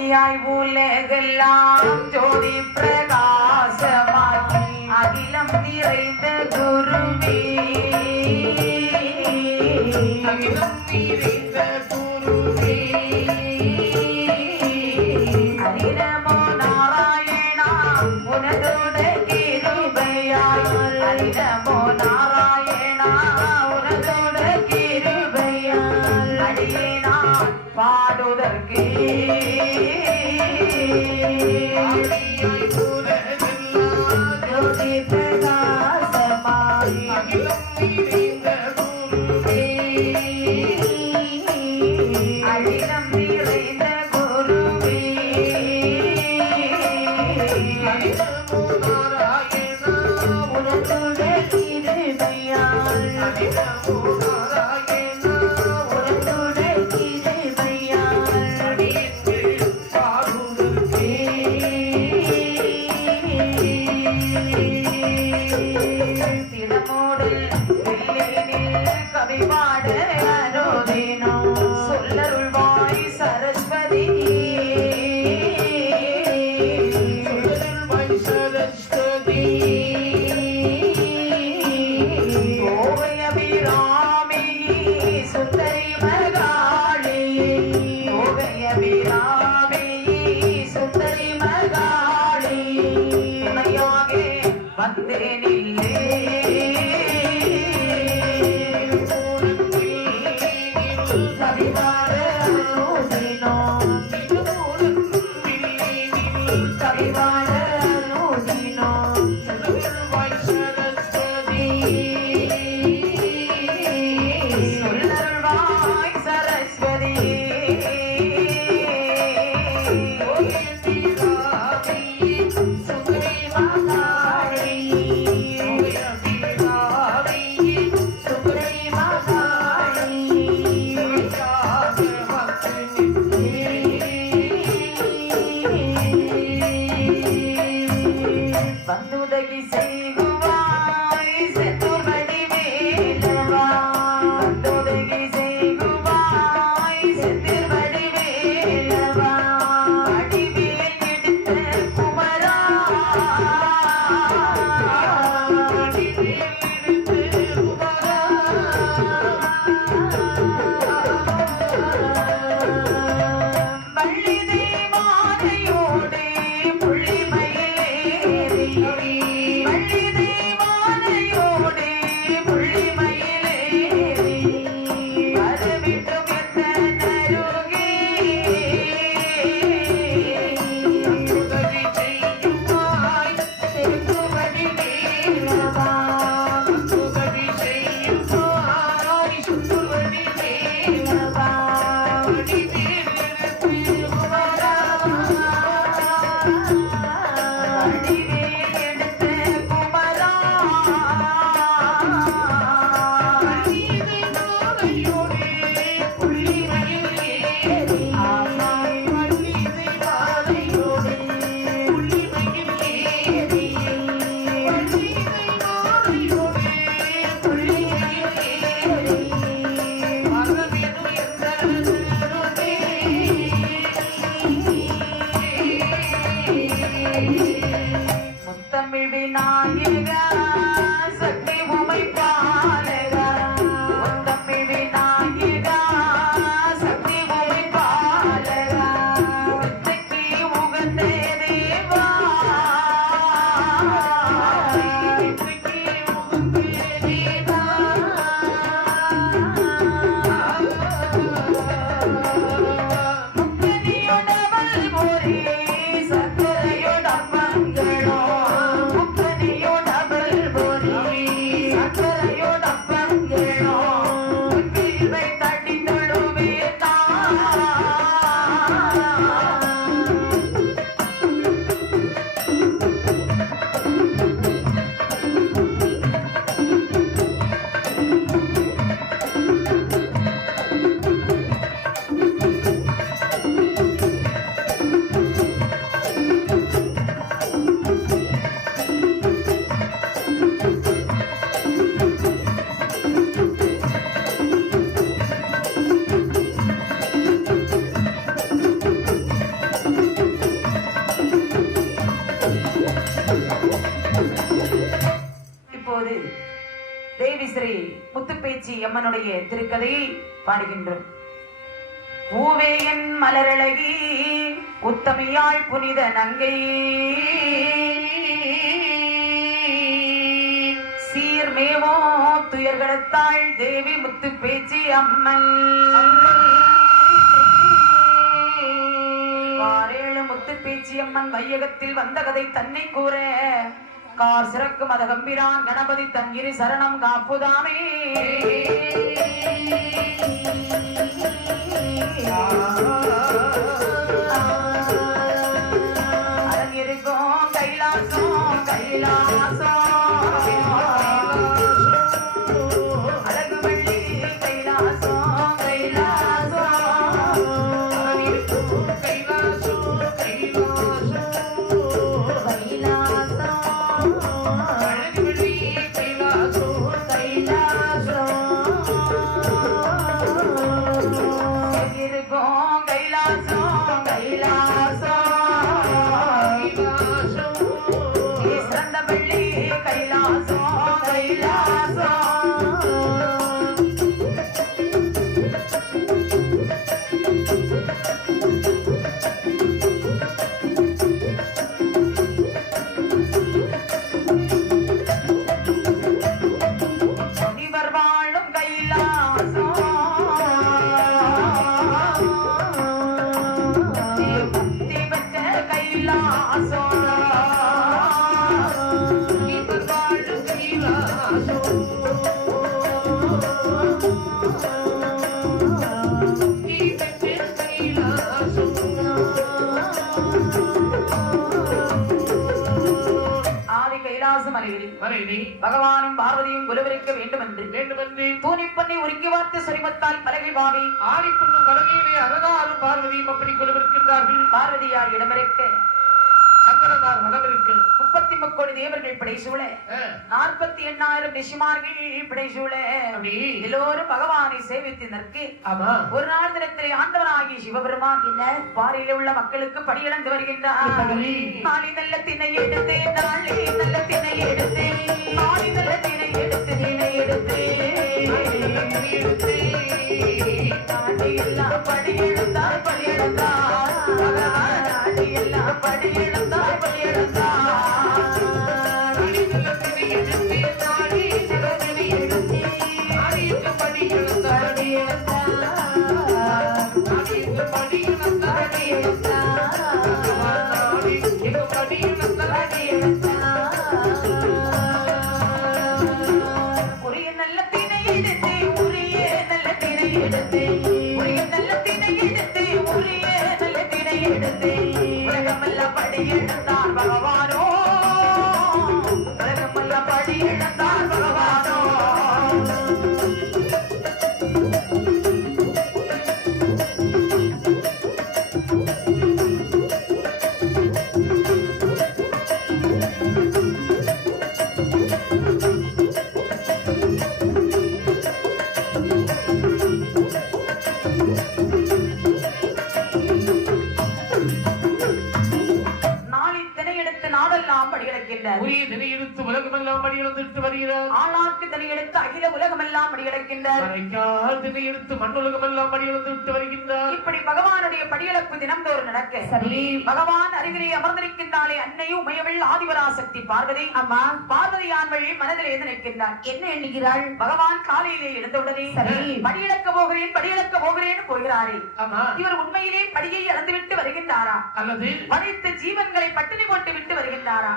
ஆதியாய் உலகெல்லாம் ஜோதி பிரகாசமாக்கி அகிலம் நிறைந்த குருவே அகிலம் நிறைந்த குருவே ஹரிநமோ நாராயணா உனதோட கிருபையால் ஹரிநமோ நாராயணா உனதோட கிருபையால் அடியேனா பாடுதற்கு ஜோதி பிரகாசமாய் அகிலம் நிறைந்த குருவே அகிலம் நிறைந்த குருவே ஹரிநமோ நாராயணா உனதோட கிருபையால் ஹரிநமோ நாராயணா உனதோட கிருபையால் அடியேன் பாடுதற்கு தினமோடல் வெள்ளினில் கவி பாட அனுதினோ சொல்லருள்வாய் சரஸ்வதி சொல்லருள்வாய் சரஸ்வதி ஓவிய விராமி சுந்தரி மகாளி ஓவிய விராமி சுந்தரி மகாளி துணையாக வந்தேனில்லே கவிவார அனுதினோ கவிவார அனுதினோ சொல்லருள்வாய் சரஸ்வதி சொல்லருள்வாய் சரஸ்வதி சுந்தரி மகாளி தேவி ஸ்ரீ முத்துப்பேச்சி அம்மனுடைய திருக்கதையை பாடுகின்றோம். பூவே என் மலரழகி உத்தமியாள் புனித நங்கை சீர்மேவோ துயர்களத்தாள் தேவி முத்துப்பேச்சி அம்மன் வாரேழு முத்துப்பேச்சி அம்மன் வையகத்தில் வந்த கதை தன்னை கூற கார் சிறக்கும் அத கம்பிரான் கணபதி தங்கிரி சரணம் காப்புதாமே அரங்கிருக்கும் கைலாசம் கைலாசம் பகவானும் பார்வதியும் குலவிருக்க வேண்டும் என்று தூணிப்பண்ணை உருக்கி வார்த்தை சொரிமத்தால் பலகை பாவி ஆடிப்புண்ணும் பலகையிலே அழகாரும் பார்வதியும் அப்படி குலவிருக்கின்றார்கள். பார்வதியார் இடமிருக்க சங்கரனார் வளமிருக்கு 33 கோடி தேவர்கள் பிடைசூழ 48,000 ரிஷிமார்கள் பிடைசூழ எல்லோரும் பகவானை சேவித்து நிற்க ஒரு நாள் தினத்திலே ஆண்டவனாகிய சிவபெருமான் பாறையில உள்ள மக்களுக்கு படியிழந்து வருகின்றார். நாளை நல்ல திணை எடுத்து நாளை நல்ல திணை எடுத்து நாளை நல்ல திணை எடுத்து திணை எடுத்து நாளை எல்லாம் படியிழந்தார் படியிழந்தார் நாளை எல்லாம் படியிழந்தார் படியிழந்தார் பகவானோ உலகமல்ல படியிழந்தார் பகவானோ உலகமெல்லாம் படியிழந்துட்டு வருகிறார். ஆளாக்கு தனியெடுத்து அகில உலகமெல்லாம் படியிழக்கின்றார். எடுத்து மண்ணுலகமெல்லாம் படியிழந்துட்டு வருகின்றார். இப்படி பகவானுடைய படியிழப்பு தினம்தோறும் நடக்க பகவான் அருகிலே அமர்ந்திருக்கின்றாலே அன்னையும் உமையவள் ஆதிபராசக்தி பார்வதி அம்மா பார்வதியான்வள் மனதில் எது நிற்கின்றார் என்ன எண்ணுகிறாள்? பகவான் காலையிலே எழுந்தவுடனே படியிழக்க போகிறேன் போகிறாரே இவர் உண்மையிலே படியை இழந்துவிட்டு வருகின்றாரா அல்லது படைத்த ஜீவன்களை பட்டினி போட்டு விட்டு வருகின்றாரா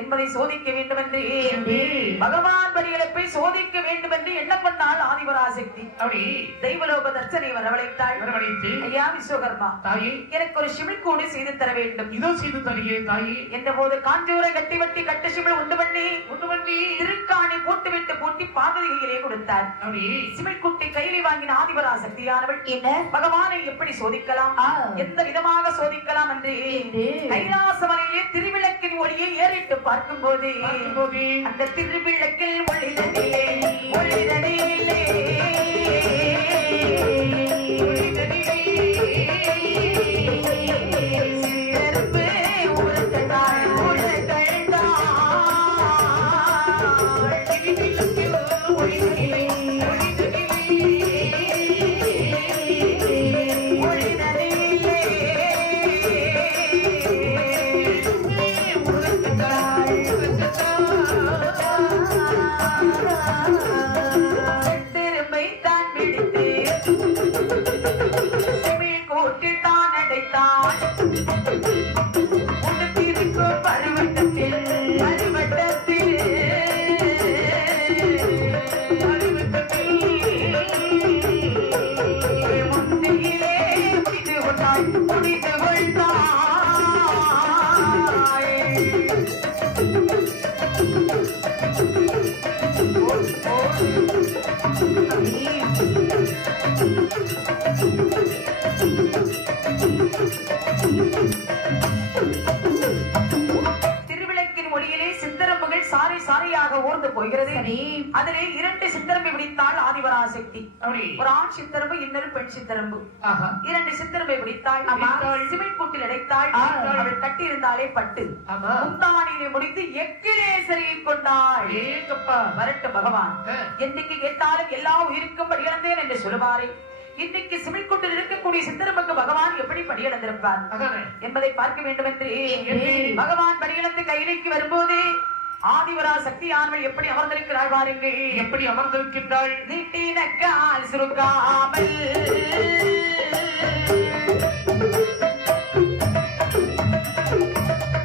என்பதை சோதிக்க வேண்டும் என்று பகவான் படியிழப்பை சோதிக்க வேண்டும் என்று எண்ணப்பட்டால் ஆதிபராசக்தி அப்படி தெய்வலோக தர்சனை வரவழைத்தாள். ஐயா விஸ்வகர்மா தாயே எனக்கு ஒரு சிமிழ்கூடு செய்து தர வேண்டும். இதோ செய்து தருகிறேன் தாயே என்ற போது காஞ்சூரை கட்டி வட்டி கட்டு சிமிழ் உண்டு பண்ணி திருக்காணி போட்டுவிட்டு பூட்டி பார்வதியிலே கொடுத்தார். சிமிழ்குட்டி கையிலே வாங்கின ஆதிபராசக்தியானவள் என்ன பகவானை எப்படி சோதிக்கலாம் எந்த விதமாக சோதிக்கலாம் என்று கைலாசமலையிலே திருவிளக்கின் ஒளியை ஏறிட்டு பார்க்கும் போது அந்த திருவிளக்கில் ஒளிதனிலே ஒளி நன்றாக ஊர்ந்து போகிறது. சரி. அதிலே 2 சித்தரம்பை பிடித்தாள் ஆதிபராசக்தி. அப்படி ஒரு ஆண் சித்தரம்பு, இன்னொரு பெண் சித்தரம்பு. ஆஹா 2 சித்தரம்பை பிடித்தாள். சிமெண்ட் கூட்டில் அடைத்தாள். அவள் கட்டியிருந்தாலே பட்டு. ஆமா முந்தானிலே முடித்து எக்கிலே செருகிக் கொண்டாள். ஏங்கப்பா வரட்டு பகவான் என்னைக்கு கேட்டாலும் எல்லா உயிருக்கும் படியிழந்தேன் என்று சொல்லுவாரே, இன்னைக்கு சிமெண்ட் கூட்டில் இருக்கக்கூடிய சித்தரம்புக்கு பகவான் எப்படி படியிழந்திருப்பார் அதானே என்பதை பார்க்க வேண்டும் என்று பகவான் படியிழந்து கையிலைக்கு வரும்போது ஆதிவரா சக்தியானவள் எப்படி அமர்ந்திருக்கிறாள் பாருங்கள். எப்படி அமர்ந்திருக்கின்றாள்? நீட்டின கால் சுருக்காமல்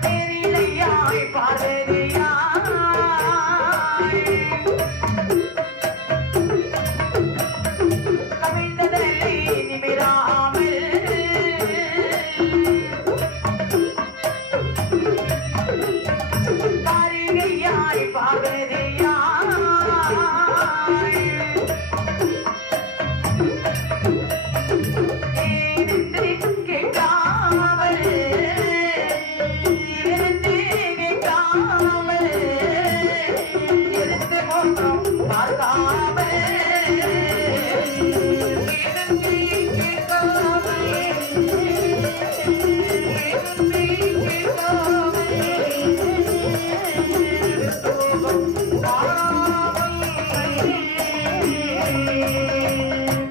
நேரிழையாய் பார்வதியாய் கவிழ்ந்ததலை நிமிராமல் காரிகையாய் பார்வதியாய் ஏனென்று கேட்காமல் இருந்து கேட்காமல் இருந்து முகம் பார்க்காமல்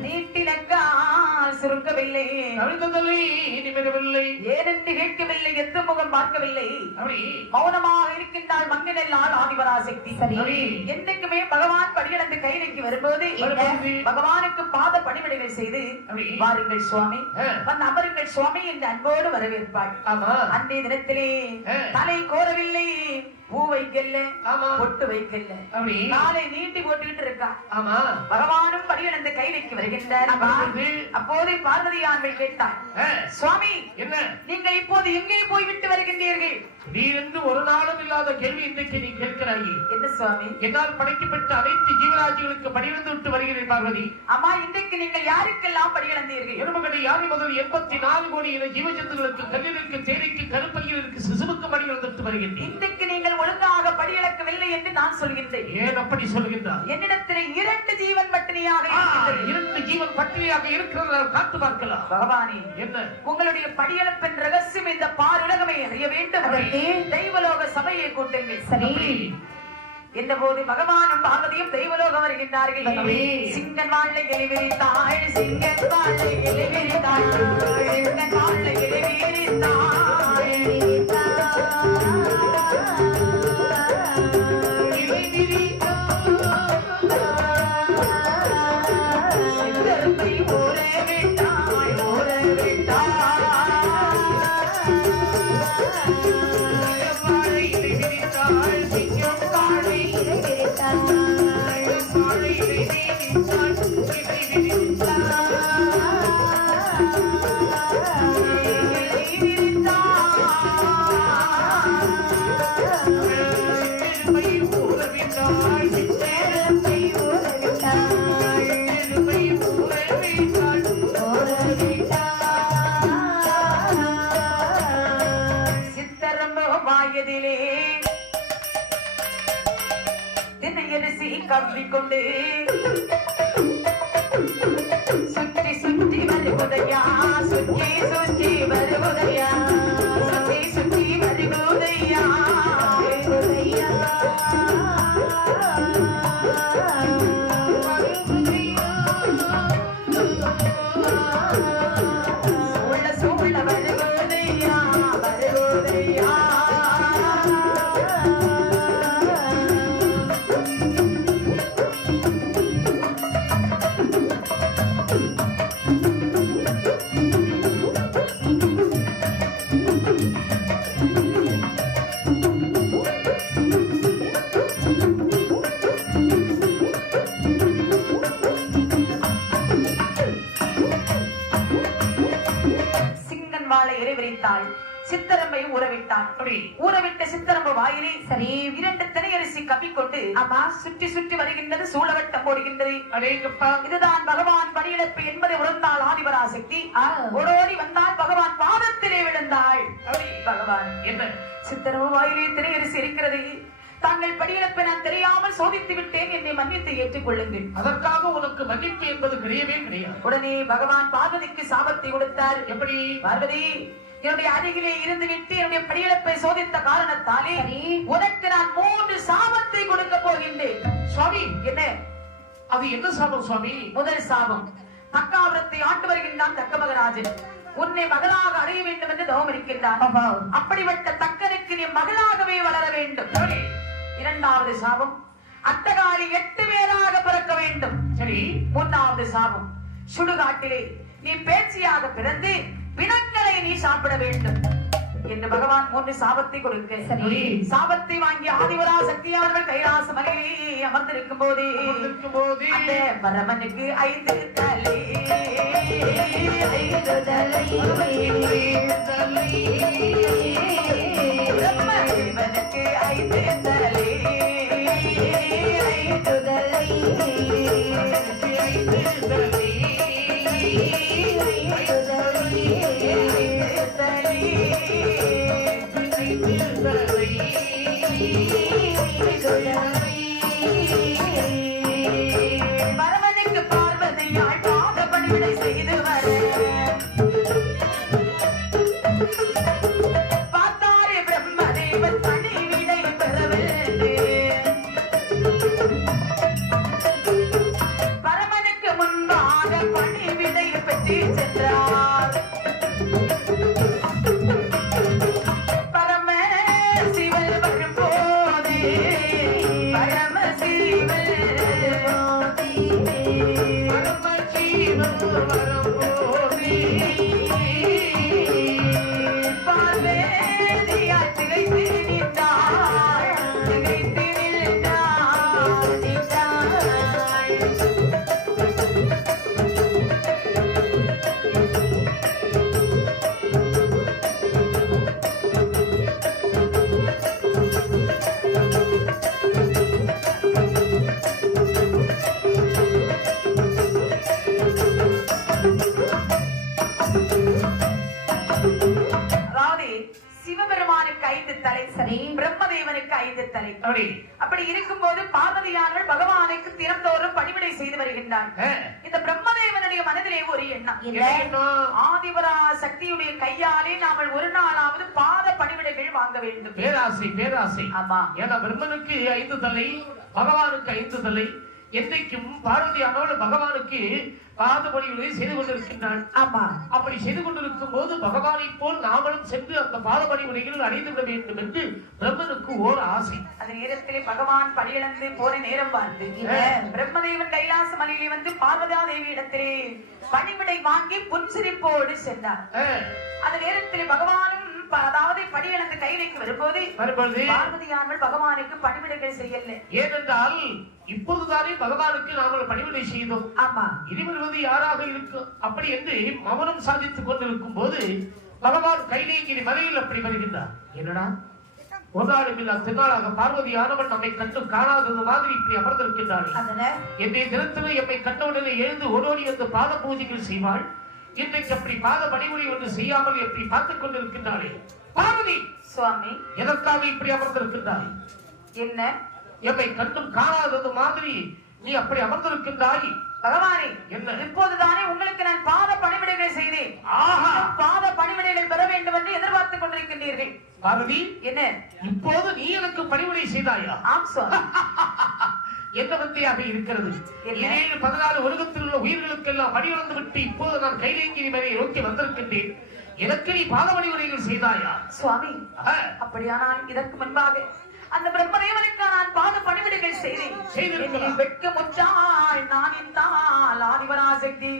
நீட்டினக்கால் சுருக்கவில்லை, கவிழ்ந்ததலை நிமிரவில்லை, ஏனென்று கேட்கவில்லை, எந்த முகம் பார்க்கவில்லை, அப்படி மௌனமாக இருக்கின்றாள் மங்கினெல்லால் ஆதிபராசக்தி. சரி. என்னைக்குமே பகவான் படியிழந்து கையிலைக்கு வரும்போது பகவானுக்கு பாத பணிவிடைகள் செய்து அப்படி வாருங்கள் சுவாமி, வந்து அமருங்கள் சுவாமி என்று அன்போடு வரவேற்பாள். ஆமா அன்றைய தினத்திலே தலை கோரவில்லை, பூ வைக்கல, ஆமா பொட்டு வைக்கல, அப்படி காலை நீட்டி போட்டுக்கிட்டு இருக்கா. ஆமா பகவானும் படியிழந்து கையிலைக்கு வருகின்றார். அப்போதே பார்வதியான்மை கேட்டார், சுவாமி என்ன நீங்கள் இப்போது எங்கே போய்விட்டு வருகின்றீர்கள்? நீரென்று ஒரு நாளும் இல்லாத கேள்வி இன்றைக்கு நீ கேட்கிறாயே. என்ன சுவாமி? என்னால் படைக்கப்பட்ட அனைத்து ஜீவராஜிகளுக்கு படியிழந்து விட்டு வருகிறேன் பார்வதி. அம்மா, இன்றைக்கு நீங்கள் யாருக்கெல்லாம் படியிழந்தீர்கள்? எறும்புகளை யானை முதல் 84 கோடி இன ஜீவஜந்துகளுக்கு, கல்லிற்கு, தேரைக்கு, கருப்பையிற்கு, சிசுவுக்கு படியிழந்து விட்டு வருகின்றேன். இன்றைக்கு நீங்கள் ஒழுங்காக படியிழக்கவில்லை என்று நான் சொல்கின்றேன். ஏன் அப்படி சொல்கின்றார்? என்னிடத்தில் 2 ஜீவன் பட்டினியாக இருக்கின்றது. 2 ஜீவன் பட்டினியாக இருக்கிறது, காத்து பார்க்கலாம். பகவானே, என்ன உங்களுடைய படியளப்பின் ரகசியம் இந்த பாருலகமே அறிய வேண்டும். தெய்வலோக சபையை கூட்டுங்கள். சரி. என்ற போது பகவானும் பார்வதியும் தெய்வலோகம் வருகின்றார்கள். சிங்கன் வாழை எலிவிரித்தாள், சிங்கன் வாழை எலிவிரித்தாள், சிங்கன் வாழை சித்தருப்பை ஊற விட்டாய், ஊற விட்டாய். வாழை இலை விரித்தாள், சிங்கம் வாழை இலை விரித்தாள், வாழை இலை விரித்தாள், இலை விரித்தாள். சித்தருப்பை ஊற விட்டாள், சித்தருப்பை ஊற விட்டாள், சித்தருப்பை ஊற விட்டாள், ஊற விட்டாள். சித்தரம்பு வாயதிலே தினையரிசி கவ்விக்கொண்டு சுற்றி சுற்றி வருகுதையா, சுற்றி சுற்றி வருகுதையா, சுற்றி சுற்றி வருகுதையா, சூழ சூழ வருகுதையா, வருகுதையா. சிங்கன் வாழை இறைவிரித்தாள், சித்தரம்பை ஊறவிட்டான். அப்படி ஊறவிட்ட சித்தரம்பு வாயிலே சரி. 2 தினையரிசி கப்பிக்கொண்டு அம்மா சுற்றி சுற்றி வருகின்றது, சூழவட்டம் போடுகின்றது. அடேங்கப்பா இதுதான் பகவான் படியிழப்பு என்பதை உணர்ந்தாள் ஆதிபராசக்தி. ஓடோடி வந்தால் பகவான் பாதத்திலே விழுந்தாள். பகவான் என்ன சித்தரம்பு வாயிலே தினையரிசி இருக்கிறது, தாங்கள் படியிழப்பை நான் தெரியாமல் சோதித்து விட்டேன், என்னை மன்னித்து ஏற்றுக்கொள்ளுங்கள். அதற்காக உனக்கு மன்னிப்பு என்பது கிடையவே கிடையாது. உடனே பகவான் பார்வதிக்கு சாபத்தை கொடுத்தார். எப்படி? பார்வதி, என்னுடைய அருகிலே இருந்து விட்டு என்னுடைய படியிழப்பை சோதித்த காரணத்தாலே உனக்கு நான் 3 சாபத்தை கொடுக்க போகின்றேன். சுவாமி, என்ன? அது என்ன சாபம் சுவாமி? முதல் சாபம், தக்காபுரத்தை ஆண்டு வருகின்றான் தக்க மகராஜன். உன்னை மகளாக அடைய வேண்டும் என்று தவம் இருக்கின்றான். அப்படிப்பட்ட தக்கனுக்கு நீ மகளாகவே வளர வேண்டும். இரண்டாவது சாபம், அட்டகாலி 8 பேராக பிறக்க வேண்டும். சரி. மூன்றாவது சாபம், சுடுகாட்டிலே நீ பேச்சியாக பிறந்து பிணங்களை நீ சாப்பிட வேண்டும் என்று பகவான் 3 சாபத்தை கொடுக்க, சாபத்தை வாங்கி ஆதிவரா சக்தியானவர்கள் கைலாச மலையிலே அமர்ந்திருக்கும் போதே அந்த பரமனுக்கு 5 தலை, 5 தலை, பிரம்மதேவனுக்கு 5 தலை, 5 தலை, 5 தலை. பரமனுக்கு பார்வதியால் பாத பணிவிடை செய்து வர பார்த்தாரே பிரம்மதேவன் பணிவிடை பெறவில்லை. பரமனுக்கு முன்பாக பணிவிடை பெற்று சென்றார். பரமசிவன் வரும்போது சிவபெருமானுக்கு 5 தலை, சரி, பிரம்மதேவனுக்கு 5 தலை. அப்படி இருக்கும்போது பார்வதியானவள் பகவானுக்கு தினந்தோறும் பணிவிடை செய்து வருகின்றார். இந்த பிரம்மதேவனுடைய மனதிலே ஒரு எண்ணம், ஆதிவரா சக்தியுடைய கையாலே நாம ஒரு நாளாவது பாத பணிவிடைகள் வாங்க வேண்டும். பேராசை, பேராசை. ஆமா. ஏன்னா பிரம்மனுக்கு 5 தலை, பகவானுக்கு 5 தலை. என்றைக்கும் பார்வதியானவள் பகவானுக்கு பாத பணிவிடை செய்து கொண்டிருக்கின்றாள். ஆமா. அப்படி செய்து கொண்டிருக்கும் போது பகவானை போல் நாமளும் சென்று அந்த பாத பணிவிடைகள் அடைந்து விட வேண்டும் என்று பிரம்மனுக்கு ஓர் ஆசை. அந்த நேரத்திலே பகவான் படியிழந்து போன நேரம் பார்த்து பிரம்மதேவன் கைலாச மலையிலே வந்து பார்வதா தேவி இடத்திலே பணிவிடை வாங்கி புன்சிரிப்போடு சென்றார். அந்த நேரத்திலே பகவானும் அதாவது படியிழந்து கைலைக்கு வரும்போது பார்வதியானவள் பகவானுக்கு பணிவிடைகள் செய்யல. ஏனென்றால் இப்போதுதானே பகவானுக்கு நாமல் பணிவிடை செய்தோம். ஆமா. இனி வருவது யாராக இருக்கும் அப்படி என்று மௌனம் சாதித்துக் கொண்டிருக்கும் போது பகவான் கைலேங்கிரி மலையில் அப்படி வருகின்றார். என்னடா ஒரு நாளும் இல்லா திருநாளாக பார்வதியானவள் நம்மை கண்டு காணாதது மாதிரி இப்படி அமர்ந்திருக்கின்றாள். என்னை தினத்திலே எம்மை கண்டவுடனே எழுந்து ஓடோடி வந்து பாத பூஜைகள் செய்வாள். இன்றைக்கு அப்படி பாத பணிமுறை ஒன்று செய்யாமல் எப்படி பார்த்துக் கொண்டிருக்கின்றாளே பார்வதி சுவாமி, எதற்காக இப்படி அமர்ந்திருக்கின்றாய்? என்ன எம்மை கண்டும் காணாதது மாதிரி நீ அப்படி அமர்ந்திருக்கின்றாய்? பகவானே, என்ன? இப்போதுதானே உங்களுக்கு நான் பாத பணிவிடைகள் செய்தேன். பாத பணிவிடைகள் பெற வேண்டும் என்று எதிர்பார்த்துக் கொண்டிருக்கின்றீர்கள். பார்வதி, என்ன இப்போது நீ எனக்கு பணிவிடை செய்தாயா? ஆம் சுவாமி. என்ன வந்தியாக இருக்கிறது? 14 உலகத்தில் உள்ள உயிர்களுக்கெல்லாம் பணிவந்து விட்டு இப்போது நான் கைலேங்கிரி மேலே நோக்கி வந்திருக்கின்றேன். எனக்கு நீ பாத பணிவிடைகள் செய்தாயா? சுவாமி, அப்படியானால் இதற்கு முன்பாக அந்த பிரம்மதேவனுக்கு நான் பாத பணிவிடைகள் செய்தேன். வெட்கமுற்றாள் நான் இருந்தால் ஆதிபராசக்தி.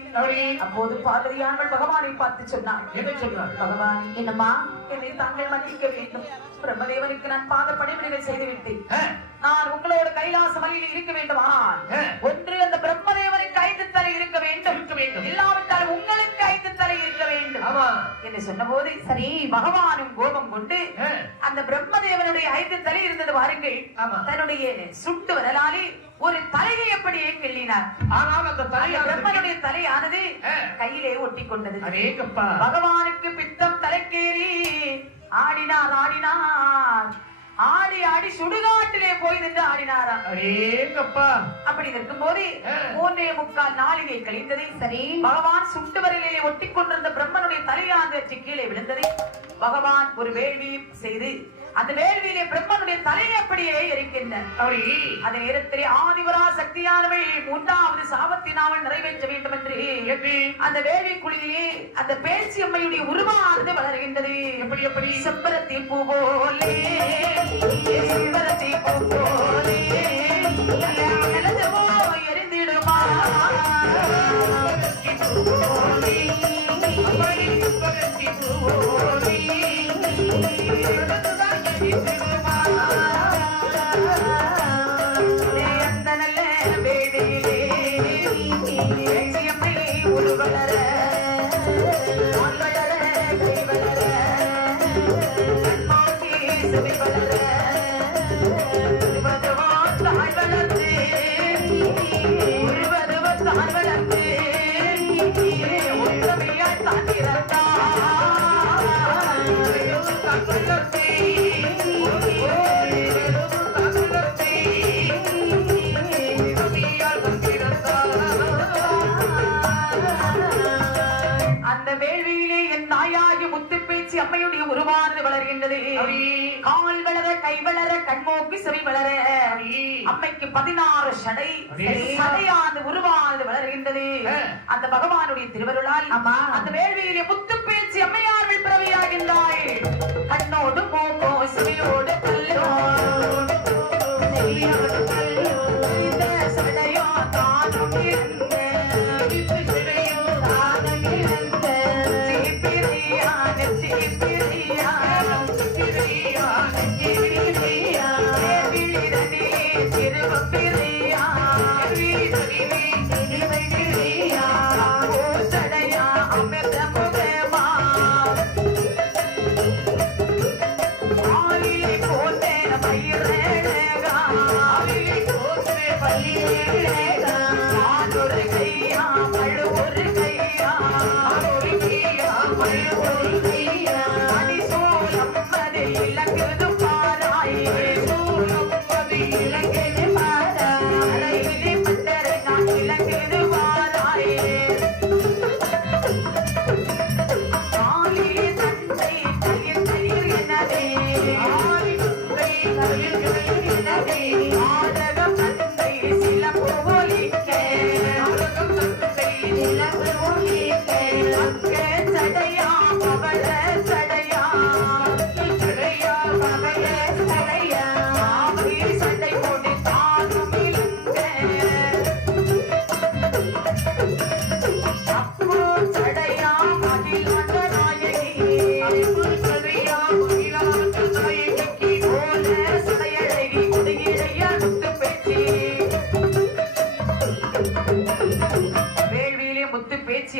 அப்போது பார்வதியானவள் பகவானை பார்த்து சொன்னாள். என்ன சொன்னாள்? பகவான், என்னம்மா, என்னை தாங்கள் மன்னிக்க வேண்டும். பிரம்மதேவனுக்கு நான் பாத பணிவிடைகள் செய்துவிட்டேன். நான் உங்களோட கைலாச மலையில் இருக்க வேண்டுமானால் ஒன்று அந்த பிரம்மதேவனுக்கு 5 தலை இருக்க வேண்டும், இல்லாவிட்டால் உங்களுக்கு 5 தலை இருக்க வேண்டும் என்று சொன்ன போது சரி, பகவானும் கோபம் கொண்டு அந்த பிரம்மதேவனுடைய 5 தலை இருந்தது பாருங்கள், தன்னுடைய சுட்டு வரலாலே ஒரு தலையை அப்படியே கிள்ளினார். ஆனால் அந்த பிரம்மனுடைய தலையானது கையிலே ஒட்டி கொண்டது. பகவானுக்கு பித்தம் தலைக்கேறி ஆடினார் ஆடினார். ஆடி ஆடி சுடுகாட்டிலே போய் நின்று ஆடினாரா. அடேங்கப்பா. அப்படி இருக்கும் போது 3:45 நாளிகை கழிந்தது. சரி, பகவான் சுட்டு வரலிலே ஒட்டி கொண்டிருந்த பிரம்மனுடைய தலையாந்தற்றி கீழே விழுந்தது. பகவான் ஒரு வேள்வி செய்து அந்த வேள்வியிலே பிரம்மனுடைய தலையை அப்படியே எரிக்கின்றார். அந்த நேரத்திலே ஆதிவரா சக்தியானவள் 3வது சாபத்தினாவல் நிறைவேற்ற வேண்டும் என்று அந்த வேள்வி குழியிலே அந்த பேச்சி அம்மையுடைய உருவானது வளர்கின்றது. எப்படி எப்படி? செம்பருத்தி பூ போலே, செம்பருத்தி பூ போலே எரிந்திடுமா, அந்த நல்ல வேளையிலே பேச்சியம்மை ஒரு வளர வளர கை வளர கண்மாக்கி செவி வளர உருவதுவான் தாய் வளர்ந்து உருவதுவன் தாய் வளர்ந்து உத்தமையாய் தான் இறந்தார். அந்த வேள்வியிலே என் தாயாகி முத்துப்பேச்சி அம்மையுடைய உருவானது வளர்கின்றது. கால் வளர கை வளர கண்மோக்கி செவி வளர அம்மைக்கு 16 சடை சடையானது உருவானது வளர்கின்றது. அந்த பகவானுடைய திருவருளால் அந்த வேள்வியிலே முத்துப்பேச்சி அம்மையார்கள் பிறவியாகின்றாள். கண்ணோடு மூக்கோ செவியோடு கல்லோ இந்த சடையோ தானும் இருந்த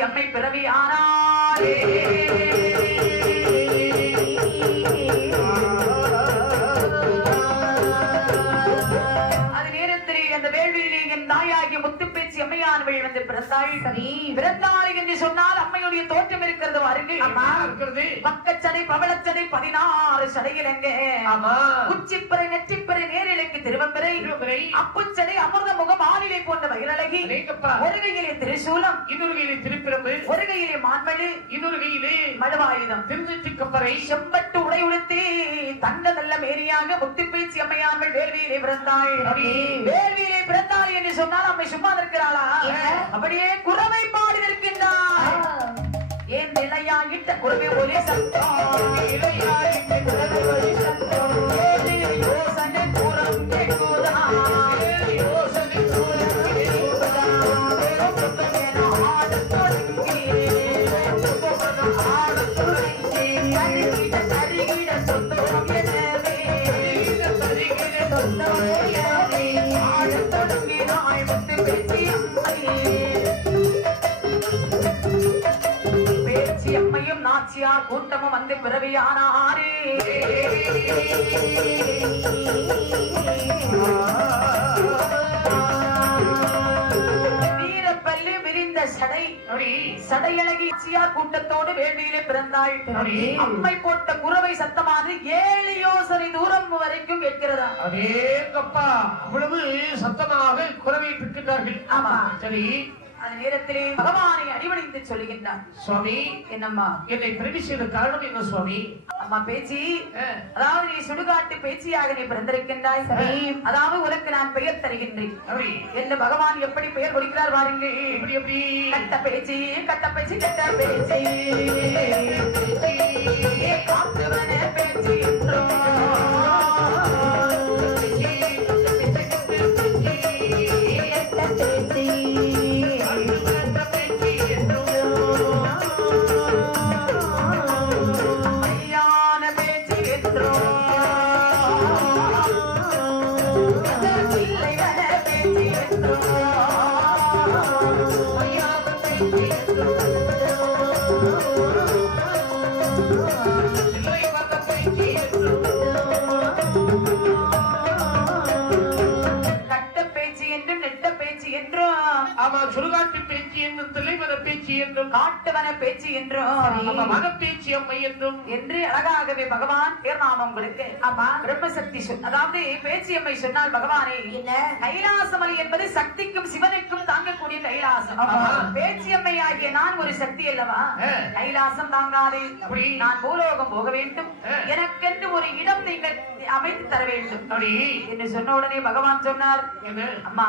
அம்மை பிறவி ஆனாலே அது நேரத்திலே அந்த வேள்வியிலே என் தாயாகிய முத்துப்பேச்சி அம்மையானவள் வந்து பிறந்தாள். சரி, பிறந்தாள் என்று சொன்னால் அம்மையுடைய தோற்றம் இருக்கிறது அருகில் இருக்கிறது. பக்கச்சடை பவளச்சடை 16 சடையிலங்க. உச்சிப்பறை நெற்றிப்பறை நேரிலைக்கு திருவம்பரை அப்புச்சடை அமிர்த முகம் ஆளிலை போன்ற வயலழகி ஒரு கையிலே திரிசூலம் இன்னொரு கையிலே திருப்பிரம்பு ஒரு கையிலே மான்மழு இன்னொரு கையிலே மழுவாயுதம் திருச்சிக்கப்பறை செம்பட்டு உடை உடுத்தி தங்க நல்ல மேரியாக முத்துப்பேச்சி அம்மையார்கள் வேள்வியிலே பிறந்தாள். வேள்வியிலே பிறந்தாள் என்று சொன்னால் அம்மை சும்மா இருக்கிறாளா? அப்படியே குறவை பாடி நிற்கின்றாள். ஏன் நிலையாகிட்ட குறவை ஒரே சத்தம் நிலையாகிட்ட குறவை ஒரே சத்தம் யோசனை கூறம் கேட்குதா யோசனை கூறம் கேட்குதா ஆடத் தொடங்கி ஆடத் தொடங்கி கருகிட சொந்தம் எனவே கருகிட சொந்தம் எனவே ஆடத் தொடங்கி நாய் முத்து பேச்சி அம்மை பேச்சி அம்மையும் நாச்சியார் கூட்டமும் வந்து பிறவியானாரே. வீரப்பல்லு விரிந்த சடை சடையழகி சியார் கூட்டத்தோடு வேள்வியிலே பிறந்தாள். சரி. அம்மை போட்ட குரவை சத்தமானது 7 யோசனை தூரம் வரைக்கும் கேட்கிறதா? அதேங்கப்பா, அவ்வளவு சத்தமாக குரவையிட்டு இருக்கின்றார்கள். ஆமா. சரி. அந்த நேரத்திலே பகவானை அடிபணிந்து சொல்லுகின்றான். சுவாமி, என்னம்மா என்னை பிறவி செய்த காரணம் என்ன சுவாமி? அம்மா பேச்சி, அதாவது நீ சுடுகாட்டு பேச்சியாக நீ பிறந்திருக்கின்றாய். அதாவது உனக்கு நான் பெயர் தருகின்றேன் என்று பகவான் எப்படி பெயர் கொடுக்கிறார் பாருங்கள். எப்படி எப்படி? கட்ட பேச்சி, கட்ட பேச்சி, கட்ட பேச்சி, காத்துவன பேச்சி என்றோ சுடுகாட்டு பேச்சு என்றும் திளைவன பேச்சு என்றும் காட்டுவன பேச்சு என்றும் மனப்பேச்சு அம்மை என்றும் என்று அழகாகவே பகவான் தேர்நாமம் கொடுத்து ஆமா பிரம்மசக்தி அதாவது பேச்சு அம்மை சொன்னால் பகவானே என்ன கைலாசமலை என்பது சக்திக்கும் சிவனுக்கும் தாங்கக்கூடிய கைலாசம். பேச்சு அம்மை ஆகிய நான் ஒரு சக்தி அல்லவா? கைலாசம் தாங்காதே, நான் பூலோகம் போக வேண்டும், எனக்கென்று ஒரு இடம் நீங்கள் அமைத்து தர வேண்டும் என்று சொன்ன உடனே பகவான் சொன்னார், அம்மா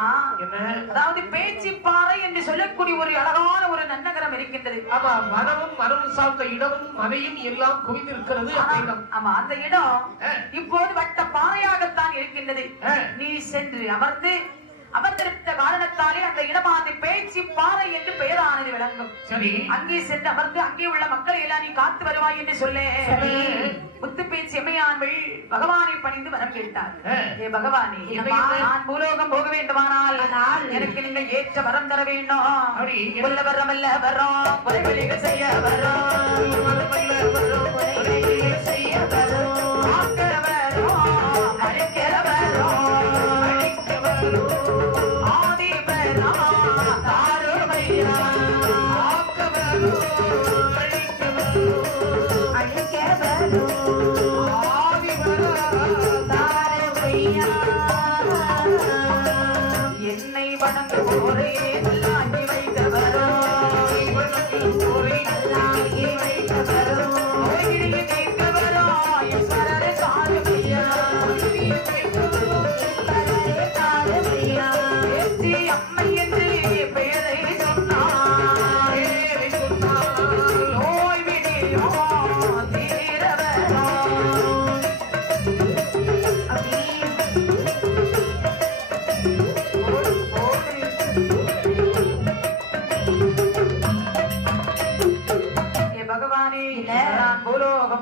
அதாவது பேச்சு பாறை என்று சொல்லக்கூடிய ஒரு அழகான ஒரு நன்னகரம் இருக்கின்றது. ஆமா, மனமும் மனமும் சார்ந்த இடமும் மனையும் எல்லாம் குவிந்திருக்கிறது. ஆமா, அந்த இடம் இப்போது வட்ட பாறையாகத்தான் இருக்கின்றது. நீ சென்று அமர்ந்திருந்த காரணத்தாலே அந்த இடமானது பேச்சு பாறை என்று பெயரானது விளங்கும். சரி, அங்கே சென்று அமர்ந்து அங்கே உள்ள மக்களை எல்லாம் நீ காத்து வருவாய் என்று சொல்ல முத்து பேச்சு எம்மையான்கள் பகவானை பணிந்து வரம் கேட்டார். ஏ பகவானே, நான் பூலோகம் போக வேண்டுமானால் எனக்கு நீங்கள் ஏற்ற வரம் தர வேண்டும். கொல்ல வரம் அல்ல வரோம், கொலைவெளிகள் செய்ய வரோம், செய்ய வரோம், ஆக்க வரோம், அழைக்க வரோம், அழைக்க வரோம், ஆதி வரோம், தாருமையா, ஆக்க வரோம், அழைக்க வரோம், அழைக்க வரோம், என்னை வணங்குவோரே நல்லாகி வைத்தவரோ, நல்லாகி வைத்தவரோ, கேட்கவரோ, ஈஸ்வரரே காருமையா, ஈஸ்வரரே காருமையா, பேச்சி அம்மை என்று பெயரை சொன்னார், நோய் விடியோ தீரவரோ.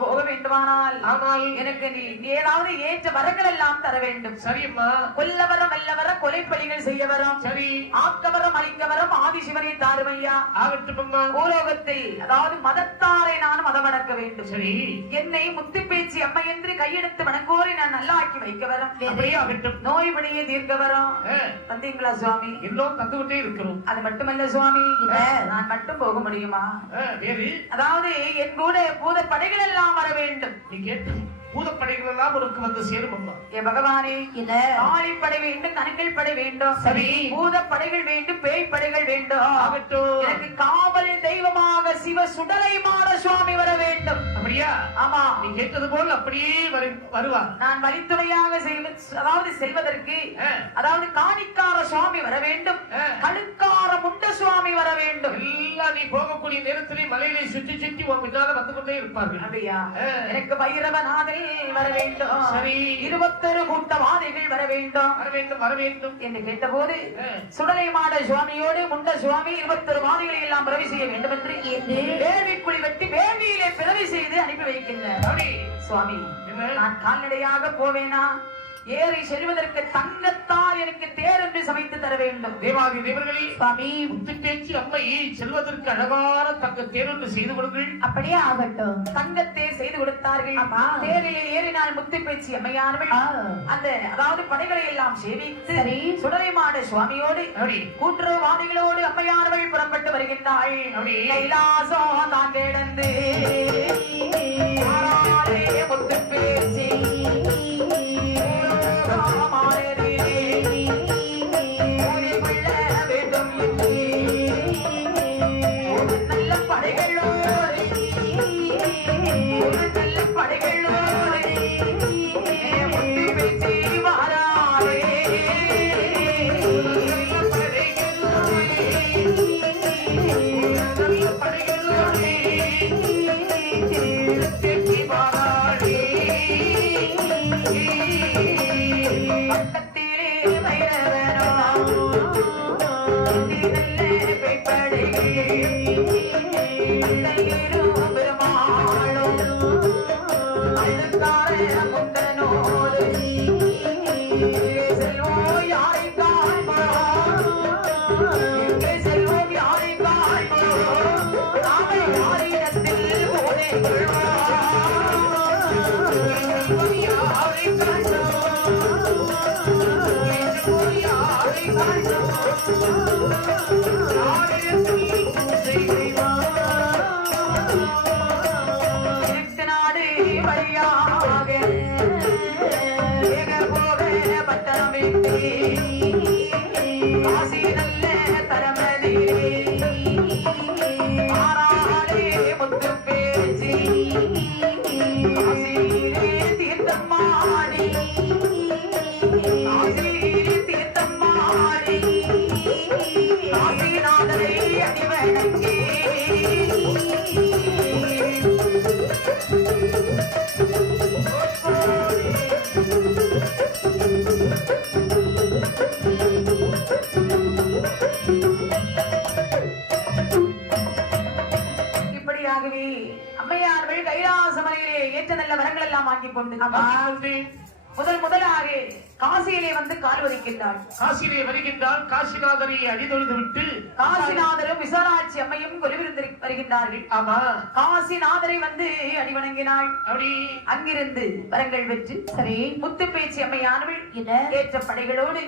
போக வேண்டுமானால் ஆனால் எனக்கு நீ ஏதாவது ஏற்ற வரங்கள் எல்லாம் தர வேண்டும். சரியம்மா. கொல்லவரம் வல்லவர கொலைப்பலிகள் செய்ய வரும். சரி, ஆக்கவரம் அழிக்கவரம் ஆதிசிவனை தாருமையா. ஆகட்டும். பூலோகத்தில் அதாவது மதத்தாரை நான் மதமடக்க வேண்டும். சரி, என்னை முத்து பேச்சு அம்மை என்று கையெடுத்து வணங்கோரை நான் நல்லா ஆக்கி வைக்க வரும். அப்படியே ஆகட்டும். நோய் வினையை தீர்க்க வரும். தந்தீங்களா சுவாமி? எல்லாம் தந்துவிட்டே இருக்கிறோம். அது மட்டுமல்ல சுவாமி, நான் மட்டும் போக முடியுமா? வேறு அதாவது என் கூட பூத படைகள் எல்லாம் வர வேண்டும். நீ கேட்டு பூதப்படைகள் எல்லாம் உனக்கு வந்து சேரும் அம்மா. ஏ பகவானே, ஆழிப்படை வேண்டும், கணக்கில் படை வேண்டும், சரி, பூதப்படைகள் வேண்டும், பேய் படைகள் வேண்டும். ஆகட்டும். எனக்கு காவல் தெய்வமாக சிவ சுடலை மாட சுவாமி வர வேண்டும். அப்படியா? ஆமா, நீ கேட்டது போல் அப்படியே வருவார். நான் வழித்துணையாக அதாவது செல்வதற்கு அதாவது காணிக்கார சுவாமி வர வேண்டும், கணுக்கார முண்ட சுவாமி வர வேண்டும். எல்லாம் நீ போகக்கூடிய நேரத்திலே மலையிலே சுற்றி சுற்றி உன் பின்னால வந்து கொண்டே இருப்பார்கள். அப்படியா? எனக்கு பைரவநாதல் வர வேண்டும். சரி, 21 கூட்டவாதிகள் வர வேண்டும். வர வேண்டும், வர வேண்டும் என்று கேட்டபோது சுடலை மாட சுவாமியோடு முண்ட சுவாமி 21 வாதிகளை எல்லாம் பிறவி செய்ய வேண்டும் என்று வேள்விக்குழி வெட்டி வேள்வியிலே பிறவி செய்து அனுப்பி வைக்கின்றார். சுவாமி, நான் கால்நடையாக போவேனா ஏறி செல்வதற்கு தங்கத்தால் எனக்கு தேர் என்று சமைத்து தர வேண்டும். தேவாதி தேவர்களே, சுவாமி முத்துப்பேச்சி அம்மை செல்வதற்கு அழகான தங்க தேர்ந்து செய்து கொடுங்கள். அப்படியே ஆகட்டும். தங்கத்தேர் செய்து கொடுத்தார்கள். ஆமா. தேரிலே ஏறினால் முத்துப்பேச்சி அம்மையானவள் அந்த அதாவது படைகளை எல்லாம் சேவித்து சரி. சுடலைமாட சுவாமியோடு அப்படி கூட்டுறவாதிகளோடு அம்மையானவள் புறப்பட்டு வருகின்றாள். அப்படி கைலாசம் தான் கிடந்து முத்துப்பேச்சி நல்ல படைகளோடு முத்துப்பேச்சி வாராளே பக்கத்திலே வைரவனோ நல்ல பெண்படைகள் பெருமாளோ அழுக்கார முந்தனோடு செல்வோம் யாரை காண்போம் செல்வோம் யாரை காண்போம் நாளை யாரிடத்தில் போனே யாரை நாடு வழியாக போக பட்டணமிட்டு காசி நல்ல தரமதி ஆறாளே முத்து பேச்சு காசியிலே தீர்த்தமாடி காசியிலே தீர்த்தமாடி காசிநாதரை அடிவணங்கி இப்படியாகவே அம்மையார்கள் கைலாசமலையிலே ஏற்ற நல்ல வரங்கள் எல்லாம் வாங்கிக் கொண்டு முதலாக காசியிலே வந்து கால் வதிக்கின்றார். காசியிலே வருகின்றால் காசிநாதரை அடிதொழுது விட்டு காசிநாதரும் விசாலாட்சி அம்மையும் கொலுவிருந்து வருகின்றார்கள். ஆமா, காசிநாதரை வந்து அடிவணங்கினாள். அப்படி அங்கிருந்து வரங்கள் பெற்று சரி. முத்துப்பேச்சி அம்மையானவள் என்ன? ஏற்ற படைகளோடு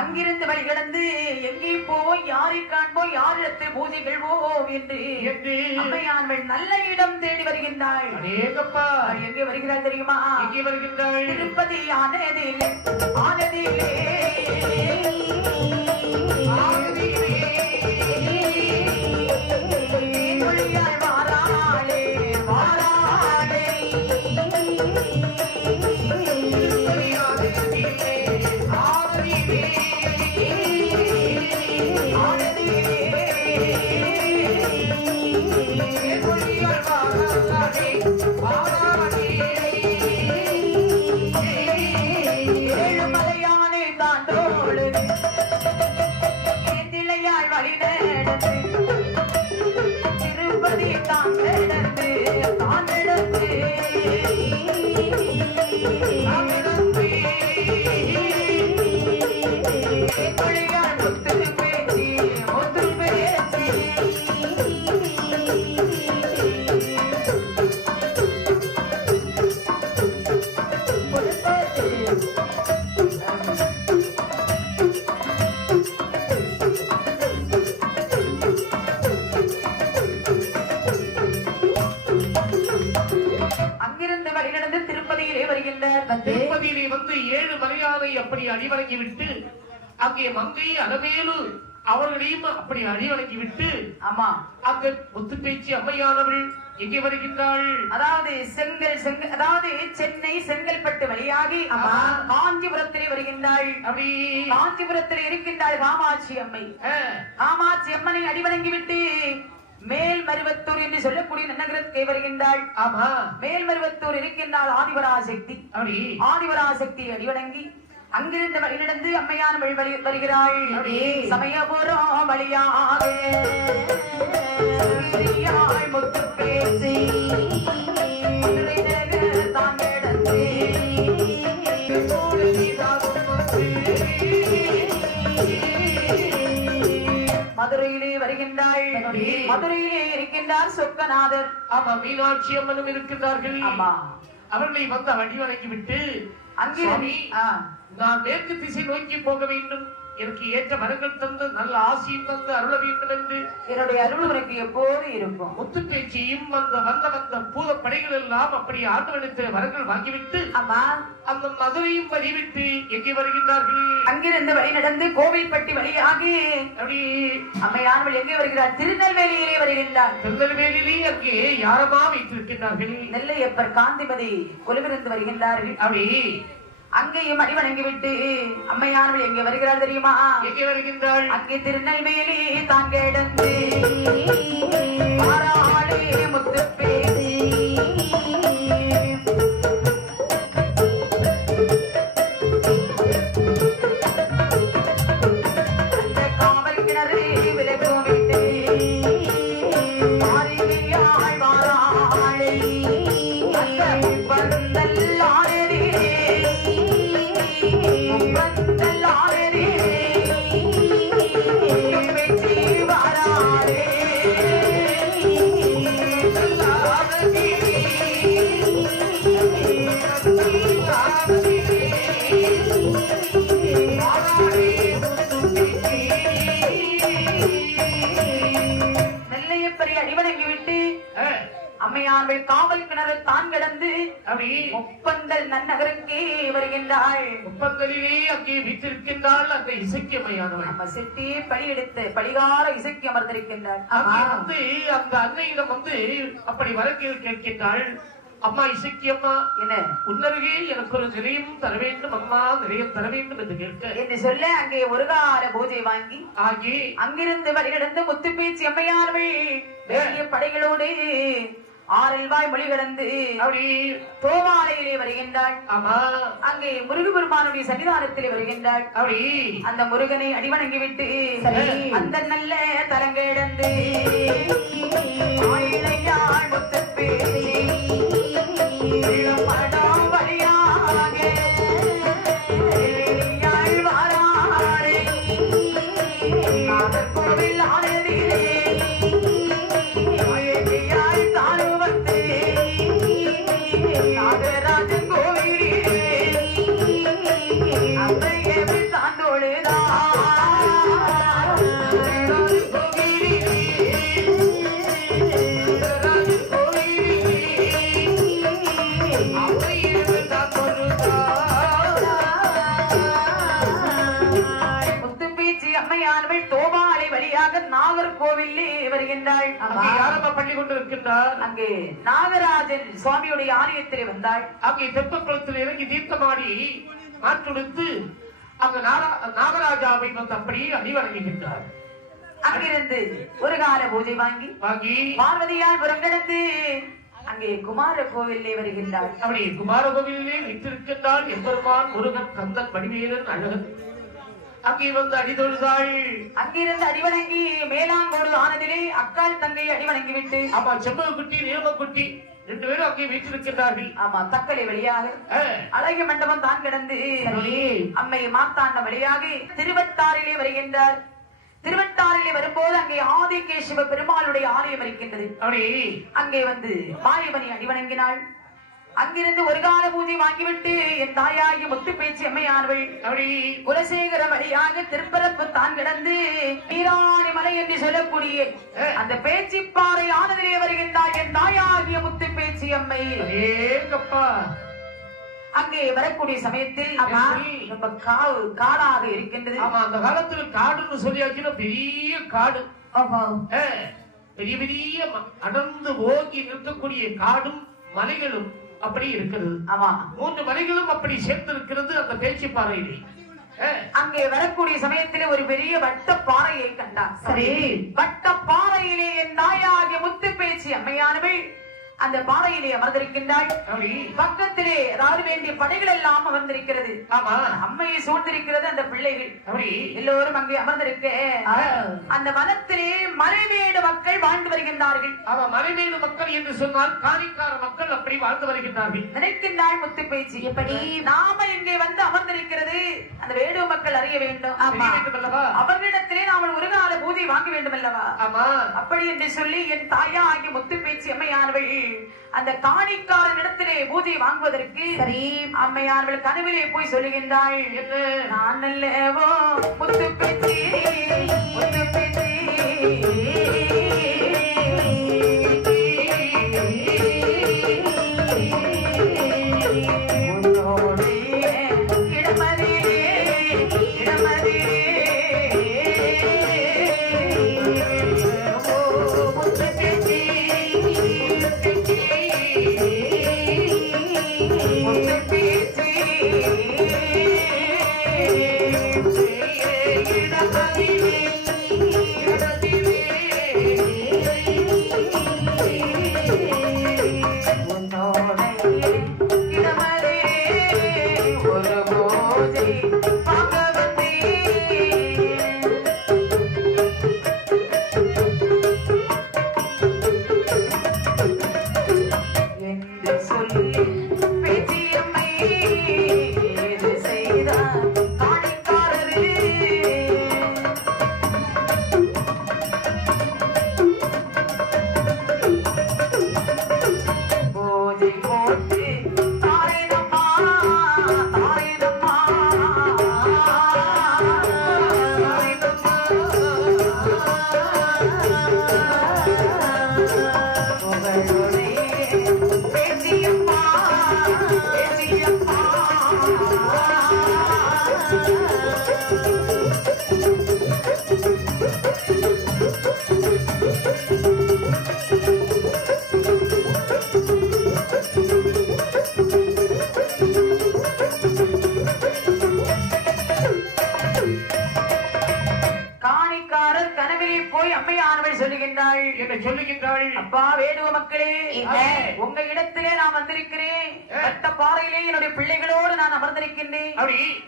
அங்கிருந்து வழி கடந்து எங்கே போய் யாரை காண்போம் யாரிடத்தில் பூஜைகள் போவோம் என்று அம்மையானவள் நல்ல இடம் தேடி வருகின்றாள். அடேங்கப்பா, எங்கே வருகிறாள் தெரியுமா? எங்கே வருகின்றாள்? திருப்பதி ஆனதிலே ஆனதிலே மொழியாள் வாராளே வாராளே ஏழுமலையானே தாண்டோடு திளையாள் வழி நடந்து திருப்பதி தான் நடந்து தான் நடந்து மொழியாள் முத்து பேச்சு முத்து பேச்சு அங்கிருந்து வழிநடந்து திருப்பதியிலே வருகின்றார். திருப்பதியிலே வந்து 7 மரியாதை அப்படி அடிவணங்கி விட்டு அங்கே மங்கை அலமேலு அவர்களையும் அப்படி அடிவணங்கி விட்டு ஆமா அங்க முத்துப்பேச்சி அம்மையானவள் எங்கே வருகின்றாள்? அதாவது அதாவது சென்னை செங்கல்பட்டு வழியாகி காஞ்சிபுரத்திலே வருகின்றாள். அப்படி காஞ்சிபுரத்திலே இருக்கின்றாள் காமாட்சி அம்மை. காமாட்சி அம்மனை அடிவணங்கி விட்டு மேல்மருவத்தூர் என்று சொல்லக்கூடிய நகரத்தை வருகின்றாள். ஆமா, மேல்மருவத்தூர் இருக்கின்றாள் ஆதிபராசக்தி. அப்படி ஆதிபராசக்தி அடிவணங்கி அங்கிருந்து வழி நடந்து அம்மையான வருகிறாள். சமயபுரம் வழியாக முத்து பேசி மதுரை நகர் தான் நடந்து மதுரையிலே வருகின்றாள். மதுரையிலே இருக்கின்றார் சொக்கநாதர். ஆமா, மீனாட்சி அம்மனும் இருக்கின்றார்கள். ஆமா, அவர்களை வந்து வழி வணங்கி விட்டு, அங்கே நான் மேற்கு திசை நோக்கி போக வேண்டும், எனக்கு ஏற்ற வரங்கள் தந்து நல்ல ஆசையும் தந்து அருள வேண்டும் என்று என்னுடைய அருள் உனக்கு எப்போது இருக்கும். முத்து பேச்சியும் வந்த பூதப்படைகள் எல்லாம் அப்படி ஆண்டவனிடத்தில் வரங்கள் வாங்கிவிட்டு ஆமா, அந்த மதுரையும் வழிவிட்டு எங்கே வருகின்றார்கள்? அங்கிருந்து வழி நடந்து கோவில்பட்டி வழியாகி அப்படி அம்மையானவள் எங்கே வருகிறார்? திருநெல்வேலியிலே வருகின்றார். திருநெல்வேலியிலே அங்கே யாரமா வைத்திருக்கின்றார்கள்? நெல்லையப்பர் காந்திமதி கொலுவிருந்து வருகின்றார்கள். அப்படி அங்கேயும் அடி வணங்கிவிட்டு அம்மையானவள் எங்கே வருகிறாள் தெரியுமா? எங்கே வருகின்றாள்? அங்கே திருநெல்வேலி தான் கிடந்து மாறாளே முத்துப்பேசி அந்த காவல் கிணறு விலகும் விட்டு மாறியாள் மாறாளே அந்த பந்தல்லாரே பந்தல்லாரே வெற்றி வாராளே நெல்லையப்பரை அடிவணங்கி விட்டு அம்மையார்கள் காவல் கிணறு தான் கிடந்து அப்படி ஒப்பந்தல் நன்னகருக்கே வருகின்றாள். ஒப்பந்தலிலே அங்கே வீட்டிருக்கின்றாள் அந்த இசைக்கியமையானவள். நம்ம சிட்டி பழி எடுத்து பழிகார இசைக்கு அமர்ந்திருக்கின்றாள். அங்கே வந்து அந்த அன்னையிடம் வந்து அப்படி வரக்கில் கேட்கின்றாள், அம்மா இசைக்கியம்மா, என்ன உன்னருகே எனக்கு ஒரு நிலையம் தர வேண்டும் அம்மா, நிலையம் தர வேண்டும் என்று கேட்க என்று சொல்ல அங்கே ஒரு கால பூஜை வாங்கி ஆகி அங்கிருந்து வழிகிடந்து முத்துப்பேச்சி அம்மையானவள் வேண்டிய படைகளோடு ஆரல்வாய் மொழி கடந்து அப்படி தோவாலையிலே வருகின்றாள். ஆமா, அங்கே முருகபெருமானுடைய சன்னிதானத்திலே வருகின்றாள். அப்படி அந்த முருகனை அடிவணங்கி விட்டு அந்த நல்ல தலங்கிடந்து ஆயிழையாள் முத்துப்பேச்சி படம் வழியாக யாழ் வாராளே நாகர்கோவில் ஆனதிலே யாழ் தாழ்வத்து நாகராஜன் கோவிலே அவையவில் தாண்டோடுதான் முத்துப்பேச்சி அம்மையானவள் தோபாலை வழியாக நாகர்கோவிலே வருகின்றாள். அங்கே யாரம்மா பண்ணி கொண்டிருக்கின்றார்? அங்கே நாகராஜன் சுவாமியுடைய ஆலயத்திலே வந்தாள். அங்கே தெப்பக்குளத்தில் இறங்கி தீர்த்தமாடி மாற்றுடுத்து அங்க நாகராஜாவை வந்து அப்படி அடிவணங்குகின்றார். அங்கிருந்து ஒரு கால பூஜை வாங்கி பார்வதியால் புறங்கடந்து அங்கே குமார கோவிலே வருகின்றாள். அப்படி குமார கோவிலே வைத்திருக்கின்றாள் எம்பெருமான் முருகன் கந்தன் வடிவேலன் அழகன். அங்கே வந்து அடிதொழுதாள். அங்கிருந்து அடிவணங்கி மேலாங்கோடு ஆனதிலே அக்கால் தங்கை அடிவணங்கி விட்டு ஆமா, செம்பகுட்டி நேமக்குட்டி ரெண்டு பேரும் அங்கே வைத்திருக்கின்றார்கள். ஆமா, தக்கலை வழியாக அழகிய மண்டபம் தான் கிடந்து அம்மை மாத்தாண்ட வழியாக திருவட்டாரிலே வருகின்றார். திருவட்டாரிலே வரும்போது அங்கே ஆதிகேசவ பெருமாளுடைய ஆலயம் இருக்கின்றது. அங்கே வந்து மாயவனி அடிவணங்கினாள். அங்கிருந்து ஒரு கால பூஜை வாங்கிவிட்டு என் தாயாகி முத்துப்பேச்சி அம்மையானவள் அப்படி குலசேகர வழியாக திருப்பரப்பு தான் கிடந்து நீராணி மலை என்று சொல்லக்கூடிய அந்த பேச்சிப்பாறை ஆனதிலே வருகின்றாள் என் தாயாகிய முத்துப்பேச்சி அம்மை. அங்கே வரக்கூடிய சமயத்தில் ரொம்ப காடாக இருக்கின்றது. ஆமா, அந்த காலத்துல காடுன்னு சொல்லியாச்சுன்னா பெரிய காடு, பெரிய பெரிய அடர்ந்து ஓங்கி நிற்கக்கூடிய காடும் மலைகளும் அப்படி இருக்கிறது. ஆமா, 3 மலைகளும் அப்படி சேர்ந்து இருக்கிறது அந்த பேச்சிப்பாறையிலே. அங்கே வரக்கூடிய சமயத்திலே ஒரு பெரிய வட்ட பாறையை கண்டார். சரி, வட்ட பாறையிலே என் தாயாகிய முத்துப்பேச்சி அம்மையானவள் அந்த பாறையிலே அமர்ந்திருக்கின்றாள். பக்கத்திலே அதாவது வேண்டிய படைகள் எல்லாம் அமர்ந்திருக்கிறது. ஆமா, அம்மையை சூழ்ந்திருக்கிறது அந்த பிள்ளைகள். எல்லோரும் அங்கே அமர்ந்திருக்க அந்த வனத்திலே மலைமேடு மக்கள் வாழ்ந்து வருகின்றார்கள். மலைமேடு மக்கள் என்று சொன்னால் காணிக்கார மக்கள் அப்படி வாழ்ந்து வருகின்றார்கள். நினைக்கின்றாள் முத்துப்பேச்சி, எப்படி நாம இங்கே வந்து அமர்ந்திருக்கிறது அந்த வேடு மக்கள் அறிய வேண்டும். அவர்களிடத்திலே நாம் ஒரு கால பூஜை வாங்க வேண்டும் அல்லவா? ஆமா. அப்படி என்று சொல்லி என் தாயா ஆகிய முத்து பேச்சு அம்மையானவள் அந்த காணிக்காரன் இடத்திலே பூஜை வாங்குவதற்கு சரி அம்மையானவள் கனவிலே போய் சொல்லுகின்றாள், நான் அல்லவோ முத்து பேச்சு முத்து பேச்சு சொல்லுகின்றாள், அப்பா வேடுவ மக்களே, உங்க இடத்திலே நான் வந்திருக்கிறேன். கட்ட பாறையிலே என்னுடைய பிள்ளைகளோடு நான் அமர்ந்திருக்கின்றேன்.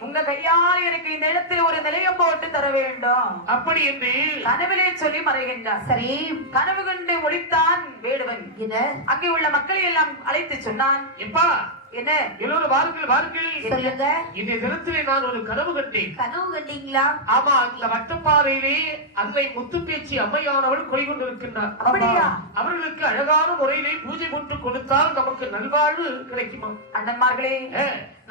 உங்க கையால் எனக்கு இந்த இடத்தில் ஒரு நிலையம் போட்டு தர வேண்டும் அப்படி என்று கனவிலே சொல்லி மறைகின்றார். சரி கனவு கண்டு ஒழித்தான் வேடுவன். அங்கே உள்ள மக்களை எல்லாம் அழைத்து சொன்னான், எப்பா என்ன எல்லோரும் வாருங்கள் வாருங்கள் சொல்லுங்க. இந்த தினத்திலே நான் ஒரு கனவு கண்டேன். கனவு கண்டீங்களா? ஆமா, இந்த வட்டப்பாறையிலே அன்னை முத்துப்பேச்சி அம்மையானவள் கொலை கொண்டிருக்கின்றார். அப்படியா? அவர்களுக்கு அழகான முறையிலே பூஜை போட்டு கொடுத்தால் நமக்கு நல்வாழ்வு கிடைக்குமா? அண்ணன்மார்களே,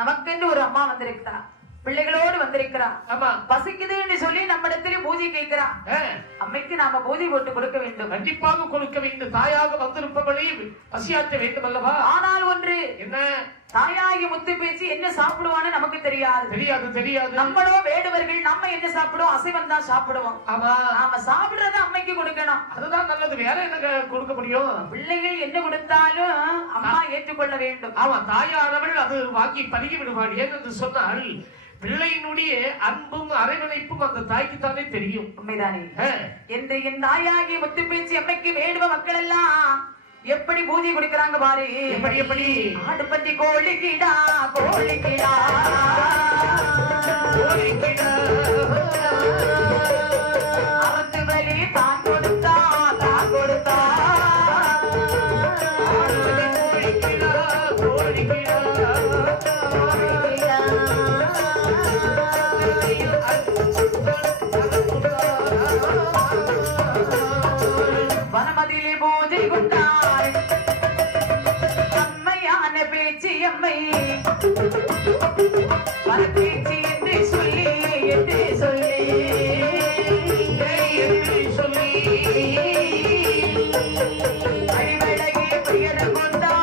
நமக்கென்று ஒரு அம்மா வந்திருக்கிறா, பிள்ளைகளோடு வந்திருக்கிறா. ஆமா, பசிக்குது என்று சொல்லி நம்ம இடத்திலே பூஜை கேட்கிறா. அம்மைக்கு நாம பூஜை போட்டு கொடுக்க வேண்டும். கண்டிப்பாக கொடுக்க வேண்டும். தாயாக வந்திருப்பவளை பசியாற்ற வேண்டும் அல்லவா? ஆனால் ஒன்று என்ன, தாயாகி முத்து பேச்சு என்ன சாப்பிடுவான்னு நமக்கு தெரியாது. தெரியாது தெரியாது. நம்மளோ வேடுவர்கள் நம்ம என்ன சாப்பிடுவோம்? அசைவம் தான் சாப்பிடுவோம். ஆமா, நாம சாப்பிடுறத அம்மைக்கு கொடுக்கணும். அதுதான் நல்லது. வேற என்ன கொடுக்க முடியும்? பிள்ளைகள் என்ன கொடுத்தாலும் அம்மா ஏற்றுக்கொள்ள வேண்டும். ஆமா, தாயானவள் அது வாங்கி பருகி விடுவாள். ஏனென்று சொன்னால் பிள்ளையினுடைய அன்பும் அரவணைப்பும் அந்த தாய்க்கு தானே தெரியும். உண்மைதானே? என்று என் தாயாகி முத்து பேச்சு அம்மைக்கு வேடுவ மக்கள் எல்லாம் எப்படி பூஜை கொடுக்கிறாங்க பாரு. எப்படி எப்படி? ஆடு பத்தி கோழிக்கிடா கோழிக்கிடா கோழிக்கிடா அறுத்து வலி தான் கொடுத்தா தான் கொடுத்தா கோழிக்கிடா கோழிக்கிடா வனமதிலே பூஜை கொண்டாள் அம்மையான பேச்சு அம்மை. வரப்பேச்சு என்று சொல்லி என்று சொல்லி சொல்லி அடிவழகே பெயர் கொண்டாள்.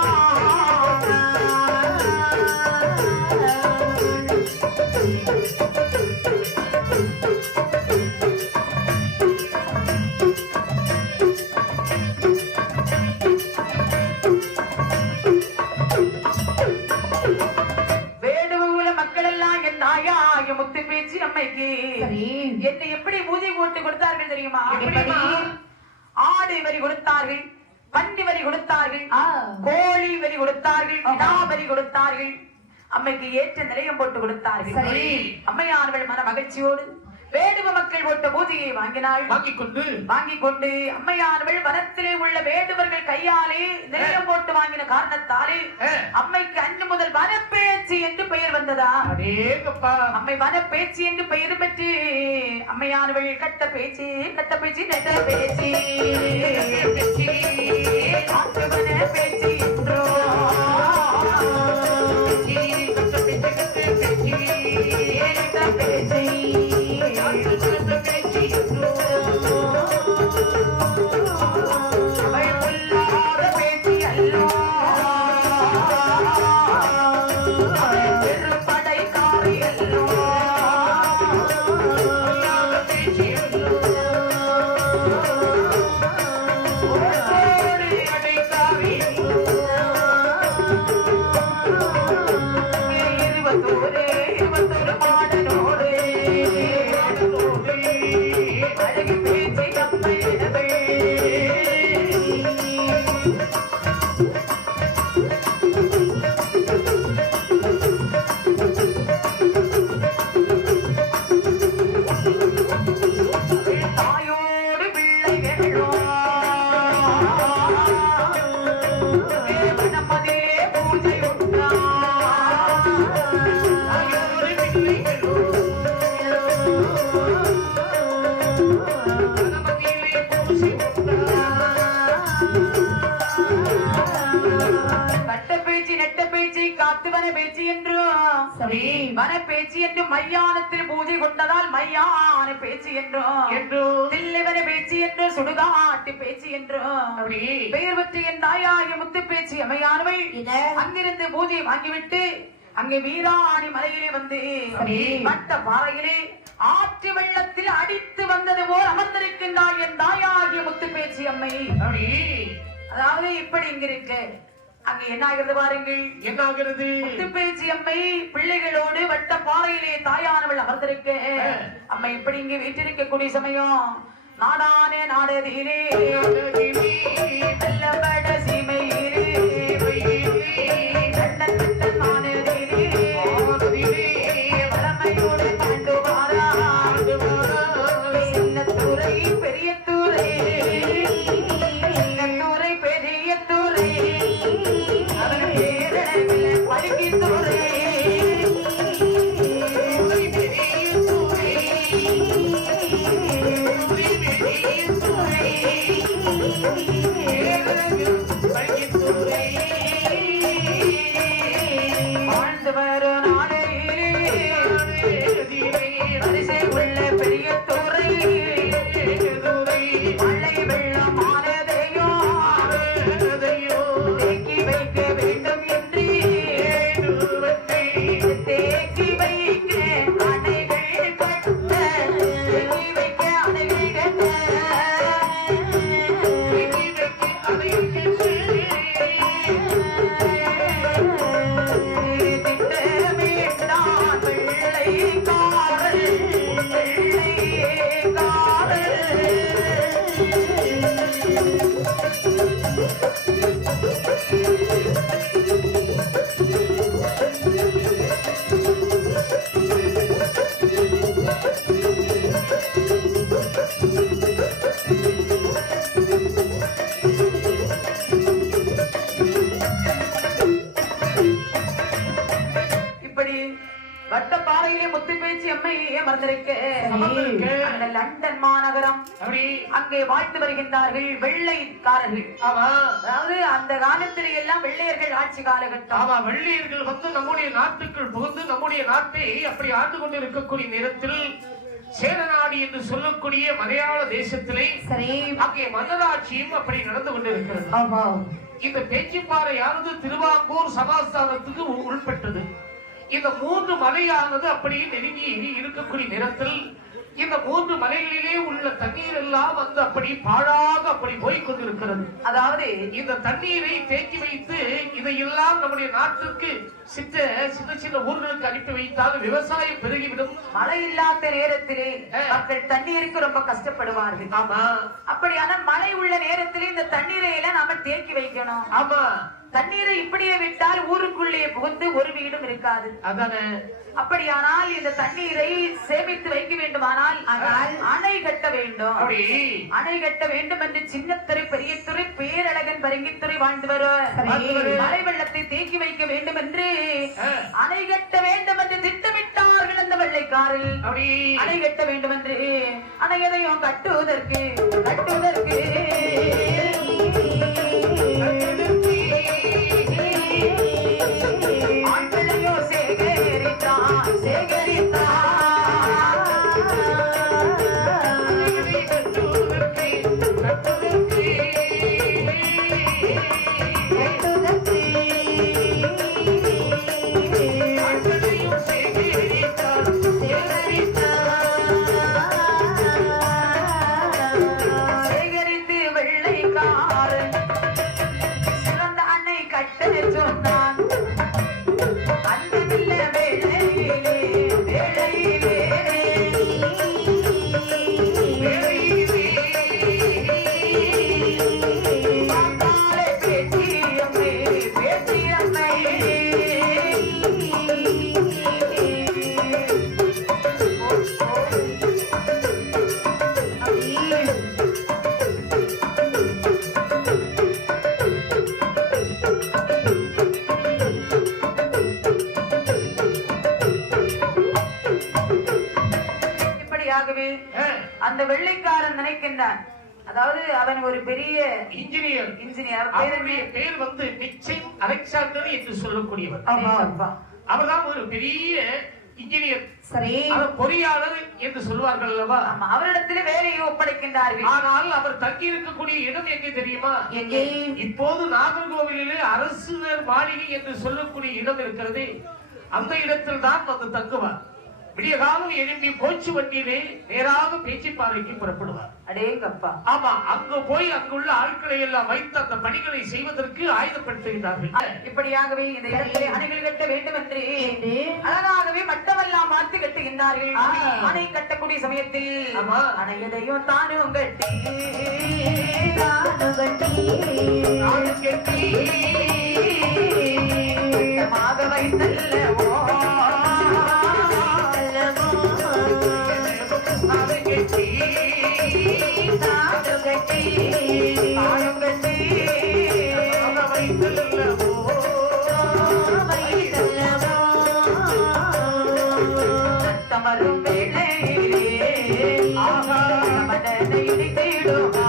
அம்மைக்கு என்னை எப்படி பூஜை போட்டு கொடுத்தார்கள் தெரியுமா? ஆடு வரி கொடுத்தார்கள், பன்றி வரி கொடுத்தார்கள், கோழி வரி கொடுத்தார்கள், வரி கொடுத்தார்கள். அம்மைக்கு ஏற்ற நிலையம் போட்டு கொடுத்தார்கள். அம்மையானவள் மன மகிழ்ச்சியோடு வேடுவ மக்கள் போட்ட பூஜையை வாங்கினாள். வாங்கிக் கொண்டு அம்மையானவள் வனத்திலே உள்ள வேடுவர்கள் கையாலே நெல்லம் போட்டு வாங்கின காரணத்தாலே அம்மைக்கு அன்று முதல் வனப்பேச்சு என்று பெயர் வந்ததா? அம்மை வனப்பேச்சு என்று பெயர் பெற்று அம்மையானவள் கட்ட பேச்சு நெட்ட பேச்சு ஆட்டுவன பேச்சு என்றோ வனப்பேச்சு என்று மையானத்தில் பூஜை கொண்டதால் மையான பேச்சு என்றும் தில்லைவன பேச்சு என்று சுடுகாட்டு பேச்சு என்றும் பெயர் பற்றி என் தாயாகிய முத்து பேச்சு அம்மையானவள் அங்கிருந்து பூஜை வாங்கிவிட்டு அங்கே வீராணி மலையிலே வந்து மட்ட பாறையிலே ஆற்று வெள்ளத்தில் அடித்து வந்தது போல் அமர்ந்திருக்கின்றாள் என் தாயாகிய முத்து பேச்சு அம்மை. அதாவது இப்படி இங்க இருக்கு, அங்க என்ன ஆகிறது பாருங்கள். என்ன ஆகிறது? முத்துப்பேச்சி அம்மை பிள்ளைகளோடு வட்ட பாறையிலே தாயானவள் அமர்ந்திருக்க அம்மை இப்படி இங்கு வீட்டிருக்கக்கூடிய சமயம் நாடானே நாடதிலே நல்லபட சீமையிலே வளமையோடு கண்டு வாரா சின்ன துறை பெரிய துறை பெரிய துறை அவர் பேரளவில் பழுக்கி துறை வாழ்ந்து வரும் நாளையிலே வரிசை உள்ள பெரிய துறை மழை வெள்ளமானதையோ தேக்கி வைக்க வேண்டும் என்று தேக்கி வைக்க அணைகள் கட்ட தேக்கி வைக்க அணைகள் கட்ட வட்டப்பாறையிலே முத்துப்பேச்சி அம்மை அமர்ந்திருக்க அந்த லண்டன் மாநகரம் அங்கே வாழ்த்து வருகின்றார்கள் வெள்ளைக்காரர்கள். அதாவது அந்த காலத்திலே எல்லாம் வெள்ளையர்கள் ஆட்சி காலகட்டம். வெள்ளையர்கள் வந்து நம்முடைய நாட்டுக்குள் புகுந்து நம்முடைய நாட்டை அப்படி ஆண்டு கொண்டு இருக்கக்கூடிய நேரத்தில் சேரநாடு என்று சொல்லக்கூடிய மலையாள தேசத்திலே அங்கே மன்னராட்சியும் அப்படி நடந்து கொண்டிருக்கிறது. இந்த பேச்சிப்பாறையானது திருவாங்கூர் சமாஸ்தானத்துக்கு உள்பட்டது. இந்த மூன்று மலையானது அப்படியே நெருங்கி இருக்கக்கூடிய நேரத்தில் இந்த மூன்று மலைகளிலே உள்ள தண்ணீர் எல்லாம் வந்து அப்படி பாழாக அப்படி போய்கொண்டிருக்கிறது. அதாவது இந்த தண்ணீரை தேக்கி வைத்து இதையெல்லாம் நம்முடைய நாட்டுக்கு சின்ன சின்ன ஊர்களுக்கு அனுப்பி வைத்தால் விவசாயம் பெருகிவிடும். மழை இல்லாத நேரத்திலே மக்கள் தண்ணீருக்கு ரொம்ப கஷ்டப்படுவார்கள். ஆமா, அப்படியான மழை உள்ள நேரத்திலே இந்த தண்ணீரை எல்லாம் நாம தேக்கி வைக்கணும். ஆமா, தண்ணீரை இப்படியே விட்டால் ஊருக்குள்ளே புகுந்து ஒரு வீடும் இருக்காது. அதானே. அப்படியானால் இந்த தண்ணீரை சேமித்து வைக்க வேண்டுமானால் அணை கட்ட வேண்டும். அணை கட்ட வேண்டும் என்று சின்னத்துறை பெரியத்துறை பேரழகன் பரங்கித்துறை வாழ்ந்து வருவார். மழை வெள்ளத்தை தேக்கி வைக்க வேண்டும் என்று அணை கட்ட வேண்டும் என்று திட்டமிட்டார்கள் அந்த வெள்ளைக்காரில். அணை கட்ட வேண்டும் என்று அணையதையும் கட்டுவதற்கு ஆண்களையோ சேகரித்தான் சேகரித்து வெள்ளைக்காரன் சிறந்த அணை கட்ட சொன்னான். அந்த வெள்ளைக்காரன் நினைக்கின்றான், அதாவது அவன் ஒரு பெரிய இன்ஜினியர் பேர் வந்து நிச்சயம் அலெக்சாண்டர் என்று சொல்லக்கூடியவர். அவர்தான் ஒரு பெரிய இன்ஜினியர். சரி, பொறியாளர் என்று சொல்வார்கள் அல்லவா? அவரிடத்தில் வேலையை ஒப்படைக்கின்றார்கள். ஆனால் அவர் தங்கி இருக்கக்கூடிய இடம் எங்கே தெரியுமா? எங்கே? இப்போது நாகர்கோவிலிலே அரசு மாளிகை என்று சொல்லக்கூடிய இடம் இருக்கிறது. அந்த இடத்தில் தான் வந்து தங்குவார். விடிய காலம் எழும்பி கோச்சு வண்டியிலே நேராக பேச்சிப்பாறைக்கு புறப்படுவார். அடேங்கப்பா. ஆமா, அங்கு போய் அங்குள்ள ஆட்களை எல்லாம் வைத்து அந்த பணிகளை செய்வதற்கு ஆயுதப்படுத்துகிறார்கள். இப்படியாகவே இந்த இடத்திலே அணைகள் கட்ட வேண்டும் என்று அழகாகவே மட்டமெல்லாம் மாற்றி கட்டுகின்றார்கள். அணை கட்டக்கூடிய சமயத்தில் அணையதையும் தானும் கட்டி வைத்தல்லவோ தமரும் வேளையிலே மதனை இடித்திடுமா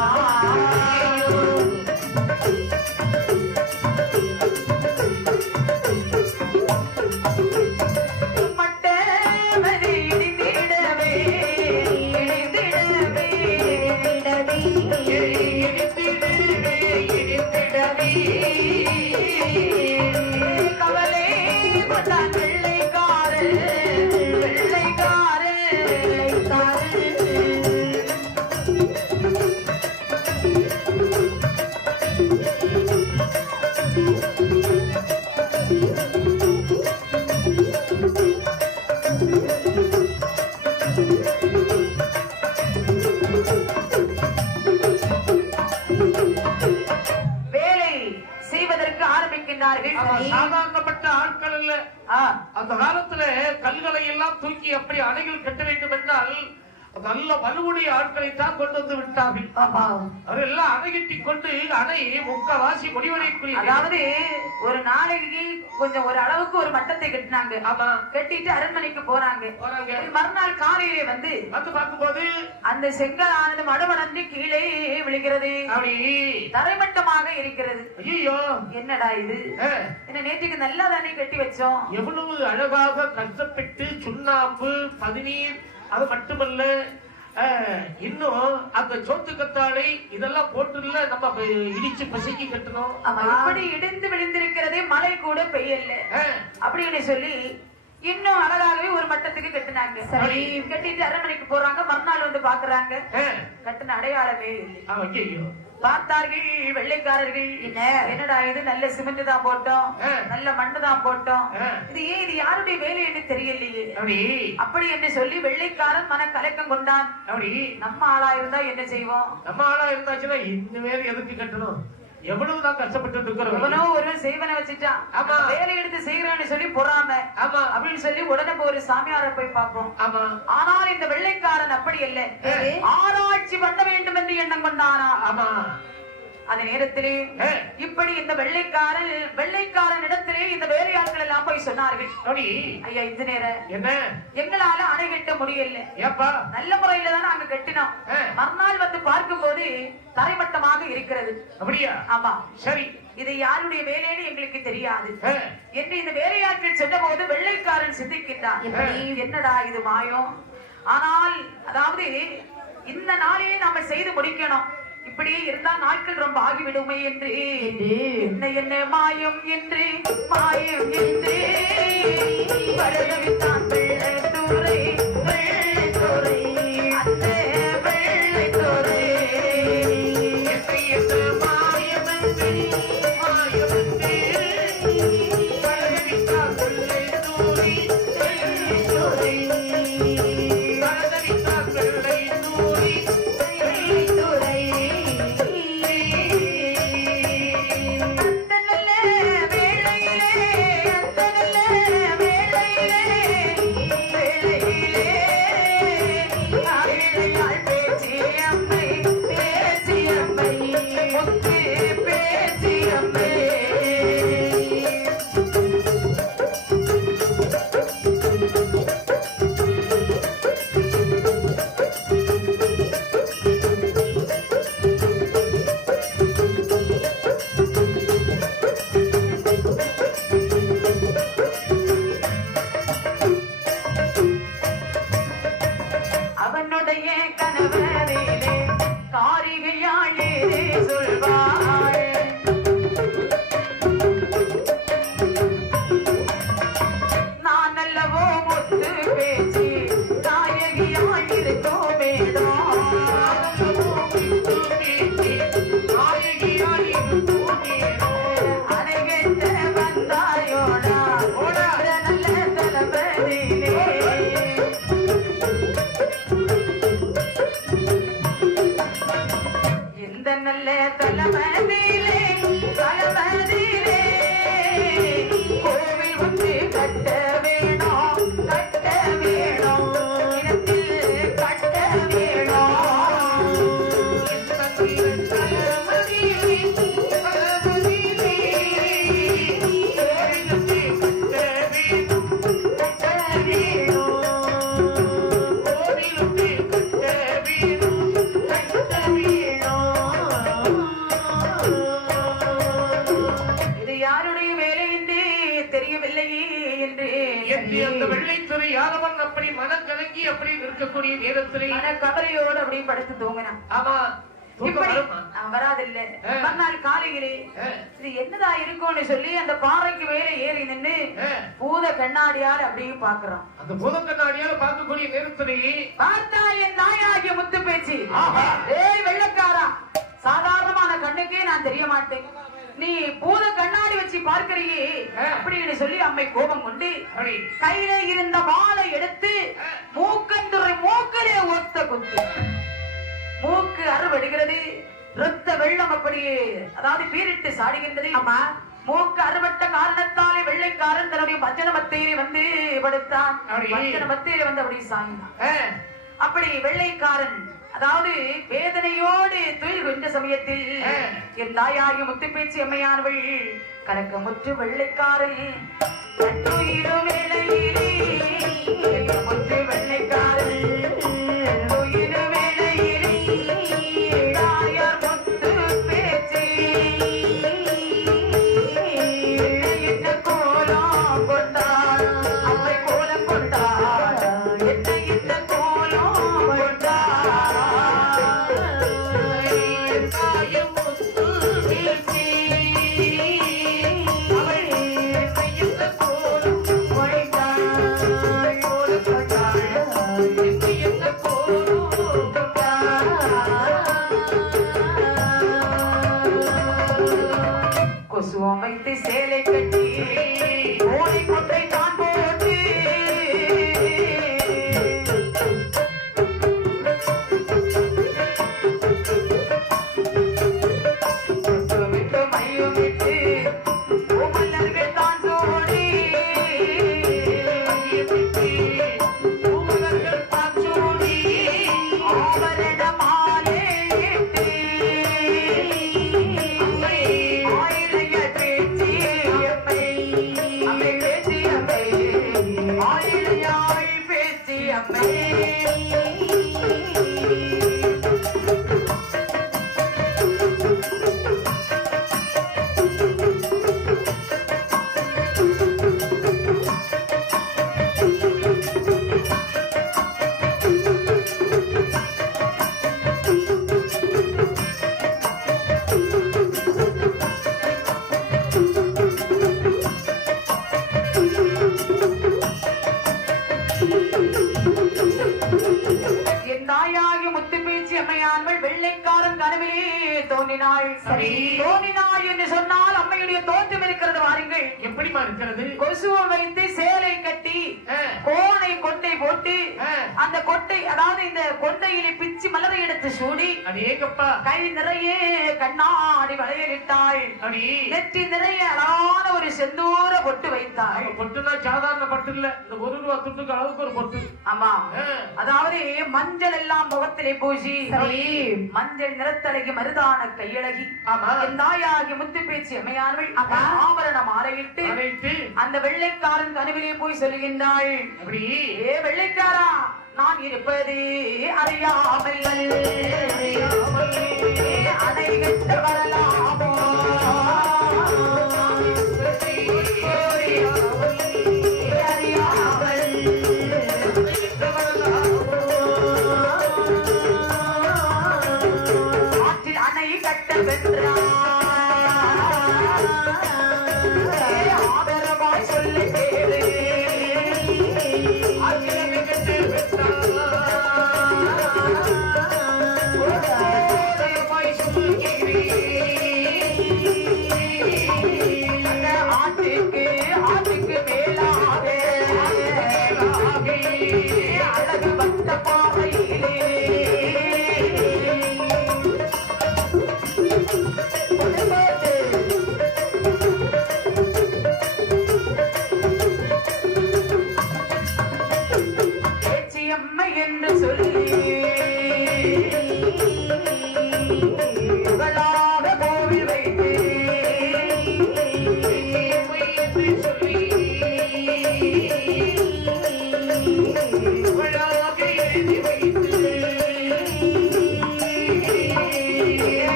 சாதாரணப்பட்ட ஆட்கள் அல்ல. அந்த காலத்துல கல்களை எல்லாம் தூக்கி அப்படி அணைகள் கட்ட வேண்டும் என்றால் நல்ல வலுவுடைய ஆட்களை தான் கொண்டு வந்து விட்டார்கள். அவரெல்லாம் அணை கட்டி கொண்டு அணை முக்காவாசி முடிவடையக்கூடிய, அதாவது ஒரு நாளைக்கு கொஞ்சம் ஒரு அளவுக்கு ஒரு மட்டத்தை கட்டினாங்க. ஆமா, கட்டிட்டு அரண்மனைக்கு போறாங்க. மறுநாள் காலையிலே வந்து பார்க்கும்போது அந்த செங்கல் ஆனது மடமடந்து கீழே விழுகிறது. தரைமட்டமாக இருக்கிறது. ஐயோ, என்னடா இது? என்ன நேற்றுக்கு நல்லா தானே கட்டி வச்சோம். எவ்வளவு அழகாக கஷ்டப்பட்டு சுண்ணாம்பு பதநீர், அது மட்டுமல்ல இன்னும் அந்த சோத்து கத்தாழை இதெல்லாம் போட்டுல நம்ம இடிச்சு பசைக்கு கட்டணும். இப்படி இடிந்து விழுந்திருக்கிறதே, மழை கூட பெய்யல அப்படின்னு சொல்லி இன்னும் அழகாகவே ஒரு மட்டத்துக்கு கட்டினாங்க. சரி, கட்டிட்டு அரண்மனைக்கு போறாங்க. மறுநாள் வந்து பாக்குறாங்க, கட்டின அடையாளமே இல்லை. பார்த்தார்கள் வெள்ளைக்காரர்கள், என்னடா இது, நல்ல சிமெண்ட் தான் போட்டோம், நல்ல மண்ணு தான் போட்டோம், இது ஏன், இது யாருடைய வேலை என்று தெரியலையே அப்படி என்று சொல்லி வெள்ளைக்காரன் மன கலக்கம் கொண்டான். நம்ம ஆளா இருந்தா என்ன செய்வோம்? நம்ம ஆளா இருந்தாச்சுன்னா இந்த வேலை எதுக்கு கட்டணும்? எவ்வளவுதான் கஷ்டப்பட்டு இருக்கிறோம். எவனோ ஒரு செய்வனை வச்சுட்டான். ஆமா. வேலை எடுத்து செய்யறான்னு சொல்லி பொறாம. ஆமா. அப்படின்னு சொல்லி உடனே ஒரு சாமியாரை போய் பார்ப்போம். ஆமா. ஆனால் இந்த வெள்ளைக்காரன் அப்படி அல்ல. ஆராய்ச்சி பண்ண வேண்டும் என்று எண்ணம் கொண்டானா. ஆமா. அந்த நேரத்திலே இப்படி இந்த வெள்ளைக்காரன் இடத்திலே இந்த வேலையாட்கள் எல்லாம் போய் சொன்னார்கள். ஐயா இன்ஜினியர், என்ன எங்களால அணை கட்ட முடியல. ஏப்பா நல்ல முறையில தான் நாங்க கட்டினோம். மறுநாள் வந்து பார்க்கும் போது தரைமட்டமாக இருக்கிறது. அப்படியா? ஆமா. சரி, இது யாருடைய வேலைன்னு எங்களுக்கு தெரியாது என்று இந்த வேலையாட்கள் சொன்ன போது வெள்ளைக்காரன் சிந்திக்கின்றான். என்னடா இது மாயம். ஆனால் அதாவது இந்த நாளையே நாம செய்து முடிக்கணும். இப்படியே இருந்தால் நாட்கள் ரொம்ப ஆகிவிடுமே என்று என்ன மாயம் என்று வரவித்தான் வெள்ளைத்துறை அந்த வெள்ளைத்துறை கவலையோடு அப்படியே படுத்து தூங்கினான். வராதில்ல. மறுநாள் காலையிலே இது என்னதா இருக்கும்னு சொல்லி அந்த பாறைக்கு மேல ஏறி நின்று பூத கண்ணாடியால் அப்படியே பாக்குறான். அந்த பூத கண்ணாடியால பார்க்கக்கூடிய நேரத்திலேயே பார்த்தா என் நாயாகிய முத்து பேச்சு, ஏய் வெள்ளக்காரா, சாதாரணமான கண்ணுக்கே நான் தெரிய மாட்டேன், நீ பூத கண்ணாடி வச்சு பார்க்கிறியே அப்படின்னு சொல்லி அம்மை கோபம் கொண்டு கையில இருந்த வாளை எடுத்து மூக்கந்துறை மூக்கிலே ஒத்த குத்து. மூக்கு அறுபடுகிறது, ரத்த வெள்ளம் அப்படியே அதாவது பீரிட்டு சாடுகின்றது. ஆமா, மூக்கு அறுபட்ட காரணத்தாலே வெள்ளைக்காரன் தன்னுடைய மஞ்சன மத்தையிலே வந்து படுத்தான். மஞ்சன மத்தையிலே வந்து அப்படி சாய்ந்தான். அப்படி வெள்ளைக்காரன் அதாவது வேதனையோடு துயில் கொண்ட சமயத்தில் என் தாயாகி முத்து பேச்சு அம்மையானவள் கலக்கமுற்று வெள்ளைக்காரன் முத்து வெள்ளைக்காரன் வைத்து சேலை கட்டி ஓலை கொட்டை தான் போட்டு விட்டு வெள்ளைக்காரன் கனவிலே தோன்றினாள். சரி. தோன்றினாள் என்று சொன்னால் அம்மையுடைய தோற்றம் இருக்கிறது வாருங்கள். எப்படிமா இருக்கிறது? கொசுவை வைத்து சேலை கட்டி கோனை கொண்டை போட்டு அந்த கொட்டை அதாவது இந்த கொண்டையிலே பிச்சு மலரை எடுத்து சூடி அடேங்கப்பா கை நிறைய கண்ணாடி வளையலிட்டாள். நெற்றி நிறைய அழகான ஒரு செந்தூர பொட்டு வைத்தாள். பொட்டுனா சாதாரண பொட்டு இல்ல, இந்த 1 ரூபா துட்டுக்கு அளவுக்கு ஒரு பொட்டு. ஆமா, அதாவது மஞ்சள் எல்லாம் முகத்திலே பூசி மஞ்சள் நிறத்தழகி மருதான கையழகி என் தாயாகி முத்து பேச்சு அம்மையானவள் ஆபரண மாலையிட்டு அந்த வெள்ளைக்காரன் கனவிலே போய் சொல்லுகின்றாள். ஏ வெள்ளைக்காரா, நான் இருப்பது அறியாமல் அணை கட்ட வரலாமோ, ஆற்றில் அணை கட்ட வென்றார் ஆதரவாய் சொல்லி கேளு. ஆட்டுக்கு மேலாக அழகு வந்த பாவையிலே பேச்சியம்மை என்று சொல்லி புகழாக கோவில் வைத்து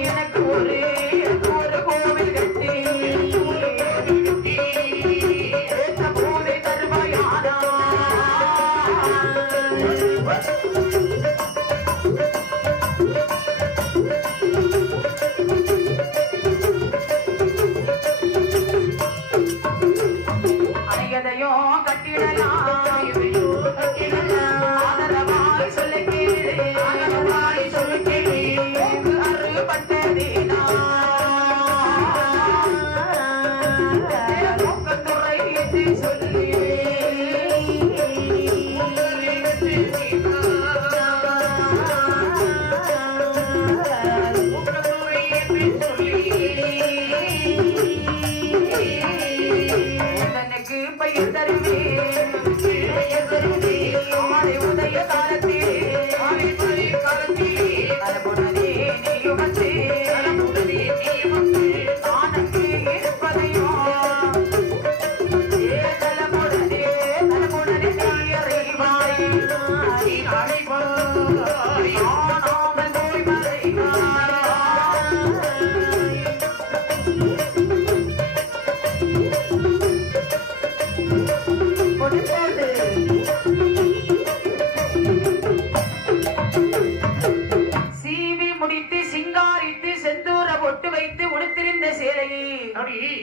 எனக்கு ஒரு கோவில் கட்டி பூதை தருவாயானா. அனையதையும் கட்டிடலாம் ஆதரவாய் சொல்ல கேளு, ஆதரவாய் சொல்ல கேளு. அறுபட்டதேனா மூக்கத்துறை என்று சொல்லி எனக்கு பயிர் தருவேன் காலை உதய காலத்திலே நலமுடனே நீயும் வந்து நானுக்கு இருப்பதையும் நலமுடனே நீ அறிவாய் காணாமல் போய் மறைவாய். சீவி முடித்து சிங்காரித்து செந்தூர பொட்டு வைத்து உடுத்திருந்த சேலையை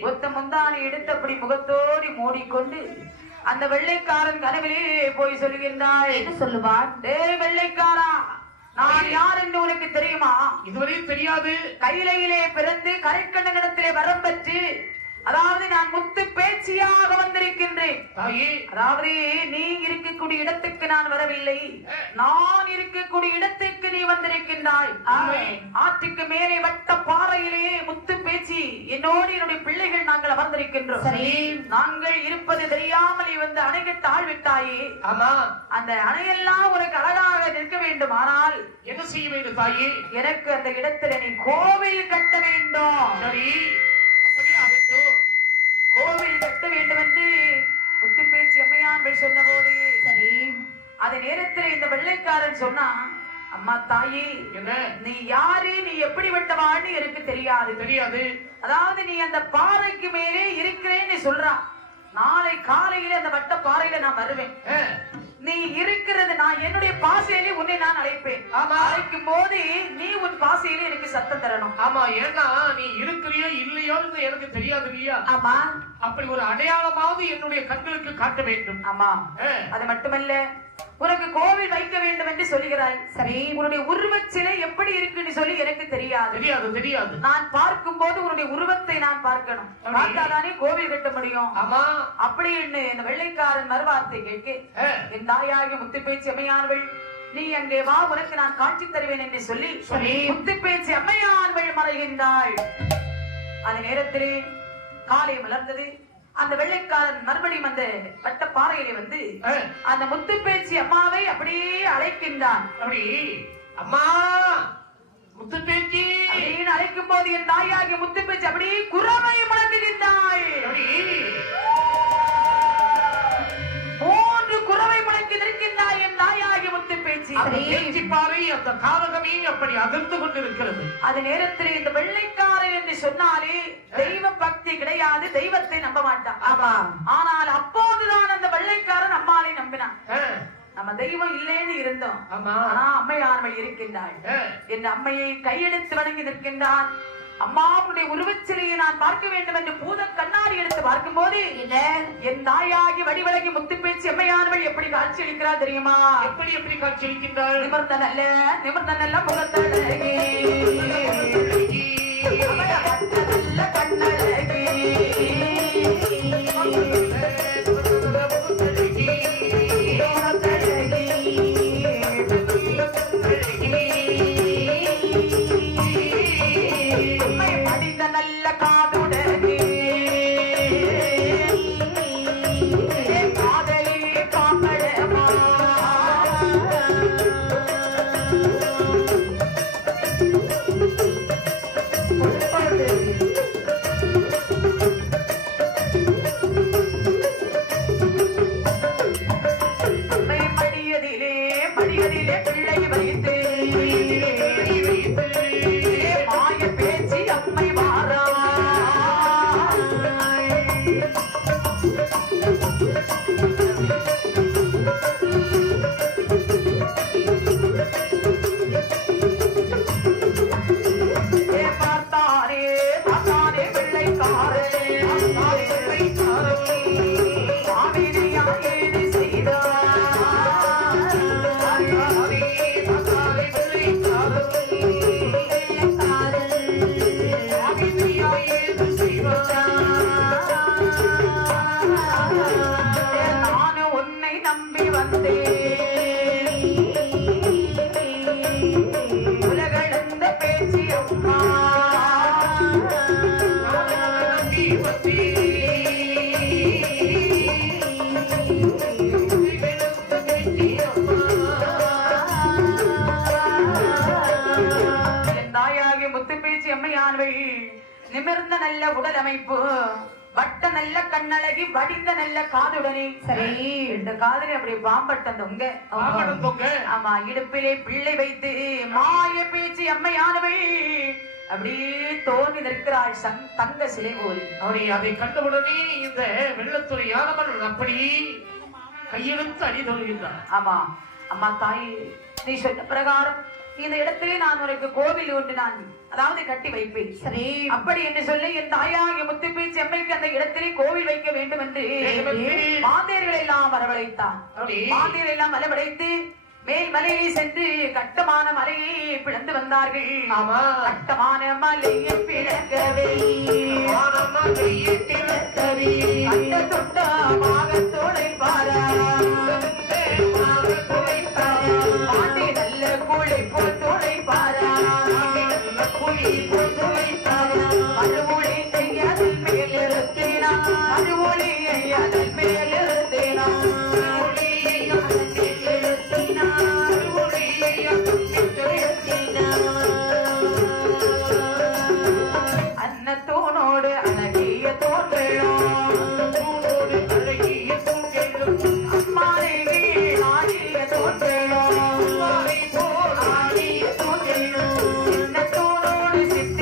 ஒத்த முந்தானை எடுத்தபடி முகத்தோடி மூடிக்கொண்டு அந்த வெள்ளைக்காரன் கனவிலே போய் சொல்லுகின்றாள். என்ன சொல்லுவான்? டேய் வெள்ளைக்காரா, நான் யார் என்று உனக்கு தெரியுமா? இதுவரையும் தெரியாது. கையிலையிலே பிறந்து கரைக்கண்ணனிடத்திலே வரம் பெற்று அதாவது நான் முத்து பேச்சியாக வந்திருக்கின்றேன். அதாவது நீ இருக்கக்கூடிய இடத்துக்கு நான் வரவில்லை, நான் இருக்கக்கூடிய இடத்துக்கு நீ வந்திருக்கின்றாய். ஆற்றுக்கு மேலே வட்ட பாறையிலே முத்து பேச்சி என்னோடு என்னுடைய பிள்ளைகள் நாங்கள் அமர்ந்திருக்கின்றோம். சரி, நாங்கள் இருப்பது தெரியாமல் நீ வந்து அணை கட்ட ஆள் விட்டாயே. ஆமா, அந்த அணையெல்லாம் உனக்கு அழகாக நிற்க வேண்டும். ஆனால் என்ன செய்ய வேண்டும் தாயே? எனக்கு அந்த இடத்துல நீ கோவில் கட்ட வேண்டும். சரி, அப்படியே ஆகட்டும். கோவில் கட்ட வேண்டும் என்று முத்து பேச்சு அம்மையான் சொன்ன போது சரி, அது நேரத்தில் இந்த வெள்ளைக்காரன் சொன்னா, அம்மா தாயே, என்ன நீ யாரு, நீ எப்படிப்பட்டவான்னு எனக்கு தெரியாது. அதாவது நீ அந்த பாறைக்கு மேலே இருக்கிறேன்னு சொல்றான். நாளை காலையில அந்த வட்ட பாறையில நான் வருவேன். நீ இருக்கிறது நான் என்னுடைய பாசையிலே உன்னை நான் அழைப்பேன். அழைக்கும் போது நீ உன் பாசையிலே எனக்கு சத்தம் தரணும். ஆமா, ஏன்னா நீ இருக்கிறியோ இல்லையோன்னு எனக்கு தெரியாது இல்லையா? ஆமா, அப்படி ஒரு அடையாளமாவது என்னுடைய கண்களுக்கு காட்ட வேண்டும். ஆமா, அது மட்டுமல்ல உனக்கு கோவில் வைக்க வேண்டும் என்று சொல்லுகிறாய். சரி, உன்னுடைய உருவச் சிலை எப்படி இருக்குன்னு சொல்லி எனக்கு தெரியாது. நான் பார்க்கும் போது உன்னுடைய உருவத்தை நான் பார்க்கணும். பார்த்தாதானே கோவில் கட்ட முடியும். ஆமா, அப்படின்னு இந்த வெள்ளைக்காரன் மறுவார்த்தை கேட்க, என் தாயாகிய முத்துப்பேச்சி அம்மையானவள், நீ அங்கே வா, உனக்கு நான் காட்சி தருவேன் என்று சொல்லி முத்துப்பேச்சி அம்மையானவள் மறைகின்றாள். அந்த நேரத்திலே காலை மலர்ந்தது. அந்த வெள்ளைக்காரன் மறுபடியும் அந்த வட்ட பாறையிலே வந்து அந்த முத்துப்பேச்சி அம்மாவை அப்படியே அழைக்கின்றான். அப்படி அம்மா முத்துப்பேச்சி அப்படின்னு அழைக்கும் போது என் தாயாகிய முத்துப்பேச்சி அப்படியே குரவை முழங்குகின்றாள். மூன்று குரவை முழங்கி நிற்கின்றாய் என் தாயாகிய முத்துப்பேச்சி. பாறை அந்த காரகமே அப்படி அதிர்ந்து கொண்டிருக்கிறது. அது நேரத்தில் இந்த வெள்ளைக்காரன் என்று சொன்னாலே தெய்வ பக்தி கிடையாது, தெய்வத்தை நம்ப மாட்டான். ஆனால் அப்போதுதான் அந்த வெள்ளைக்காரன் அம்மாவை நம்பினான். நம்ம தெய்வம் இல்லைன்னு இருந்தோம், ஆனா அம்மையானவள் இருக்கின்றாள். என் அம்மையை கையெடுத்து வணங்கி நிற்கின்றான். அம்மாவுடைய உருவச்சிலையை நான் பார்க்க வேண்டும் என்று பூத கண்ணாடி எடுத்து பார்க்கும் போது என் தாயாகி வடிவழகி முத்துப்பேச்சி அம்மையானவள் எப்படி காட்சி அளிக்கிறாள் தெரியுமா? எப்படி காட்சி அளிக்கின்றாள்? நிமிர்ந்த நல்ல முகத்தழகி, நல்ல கண்ணழகி, நல்ல காதுடனே, காதலி காப்பழமா, படியதிலே பிள்ளை வைத்து மாய பேச்சு அம்மை மாறா. பார்த்தானே பிள்ளைக்காரே, மாவினியா ஏது செய்தார்? நானும் உன்னை நம்பி வந்தேன், உலகளந்த பேச்சு அம்மா, என் தாயாகிய முத்துப்பேச்சி அம்மையானவள் நிமிர்ந்த நல்ல உடல் அமைப்பு, வட்ட நல்ல கண்ணழகி, வடிந்த நல்ல காதுடனே. சரி, இந்த காதலி அப்படி பாம்பட்டம் தொங்க. ஆமா, இடுப்பிலே பிள்ளை வைத்து மாய பேச்சு அம்மையானவள் அப்படியே தோன்றி நிற்கிறாள் தங்க சிலை போல். அதை கண்டவுடனே இந்த வெள்ளத்துறை யானவன் அப்படி கையெழுத்து அடிதொழுகின்றான். ஆமா, அம்மா தாயே, நீ சொன்ன பிரகாரம் இந்த இடத்திலே நான் உனக்கு கோவில் ஒன்று நான் அதாவது கட்டி வைப்பேன். சரி, அப்படி என்று சொல்லி என் தாயாகிய முத்துப்பேச்சி அம்மைக்கு அந்த இடத்திலே கோவில் வைக்க வேண்டும் என்று மாந்தேர்கள் எல்லாம் வரவழைத்தான். மாந்தேர்கள் எல்லாம் வரவழைத்து மேல் மலையை சென்று கட்டமான மலையை பிளந்து வந்தார்கள். கட்டமான மலையை பிளக்கவே கட்ட துட்டமாக தோளை பாரா, பாண்டி நல்ல கூளை போல் தோளை பாரா, கூலி போல் தோளை பாரா, மறுமொழி கையாதல் மேல் இருத்தேனா, மறுமொழி கையாதல் மேல் இருத்தேனா, அன்னத்தோனோடு அழகிய தோன்றலும் அம்மானை ஆடிய தோன்றலும் சின்னத்தோனோடு சித்த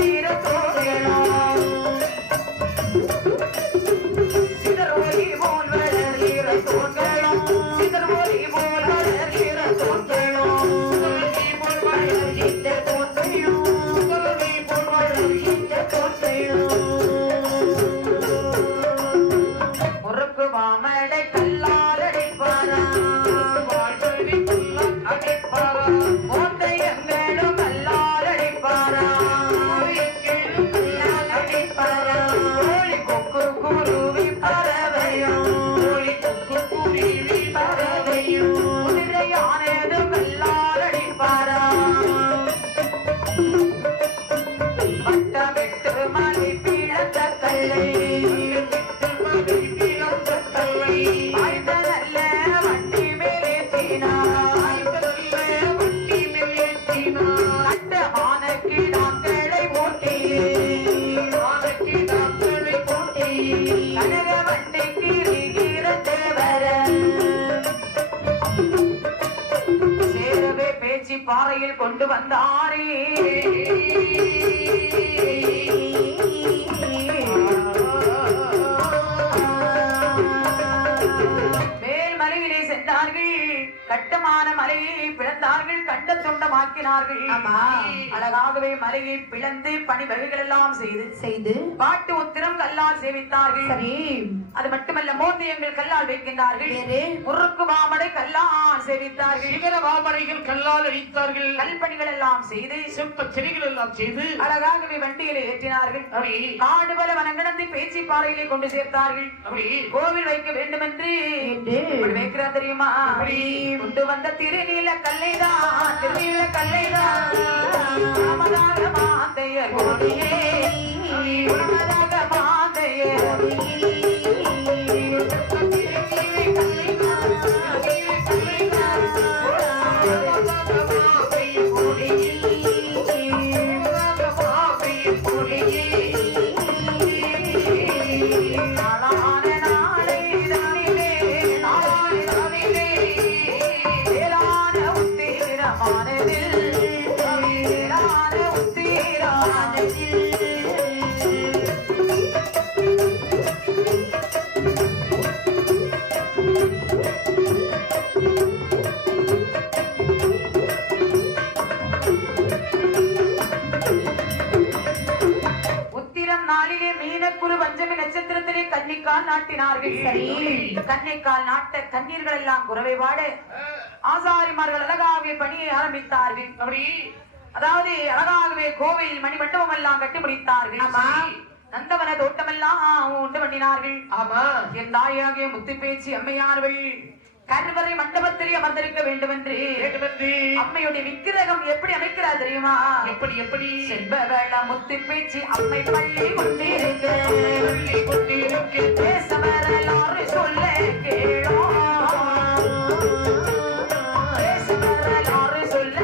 கொண்டு வந்தாரே மேல்மலையிலே சென்றார்கள் கட்டமான மலையை பிளந்தார்கள் கண்ட துண்டமாக்கினார்கள் அழகாகவே மலையை பிளந்து பணி வகைகள் எல்லாம் செய்து பாட்டு உத்திரம் கல்லால் சேவித்தார்கள் சரி அது மட்டுமல்ல மோந்தியங்கள் கல்லால் வைக்கின்றார்கள் முறுக்கு மாமடை கல்லால் சேவித்தார்கள் சிகர மாமடைகள் கல்லால் அழித்தார்கள் கல்பணிகள் எல்லாம் செய்து செப்ப செடிகள் எல்லாம் செய்து அழகாகவே வண்டியிலே ஏற்றினார்கள் காடு பல வனங்கடந்து பேச்சு பாறையிலே கொண்டு சேர்த்தார்கள் கோவில் வைக்க வேண்டும் என்று வைக்கிறார் தெரியுமா கொண்டு வந்த திருநீல கல்லைதான் திருநீல கல்லைதான் ராமதாக மாந்தைய கோடியே ராமதாக மாந்தைய கன்னிக்கால் நாட்டினார்கள் கன்னிக்கால் நாட்ட கண்ணீர்கள் எல்லாம் குறவை பாட ஆசாரிமார்கள் அழகாகவே பணியை ஆரம்பித்தார்கள் அதாவது அழகாகவே கோவில் மணிமண்டபம் எல்லாம் கட்டி முடித்தார்கள் நந்தவன தோட்டமெல்லாம் உண்டு பண்ணினார்கள் என் தாயாகிய முத்து பேச்சு அம்மையார்கள் கருவறை மண்டபத்திலே அமர்ந்திருக்க வேண்டும் என்று அம்மையுடைய விக்கிரகம் எப்படி அமைக்கிறார் தெரியுமா எப்படி செல்வவேள முத்து பேச்சு அம்மை பள்ளி கொண்டிருக்க பேசவரலாறு சொல்ல கேளோ பேசவரலாறு சொல்ல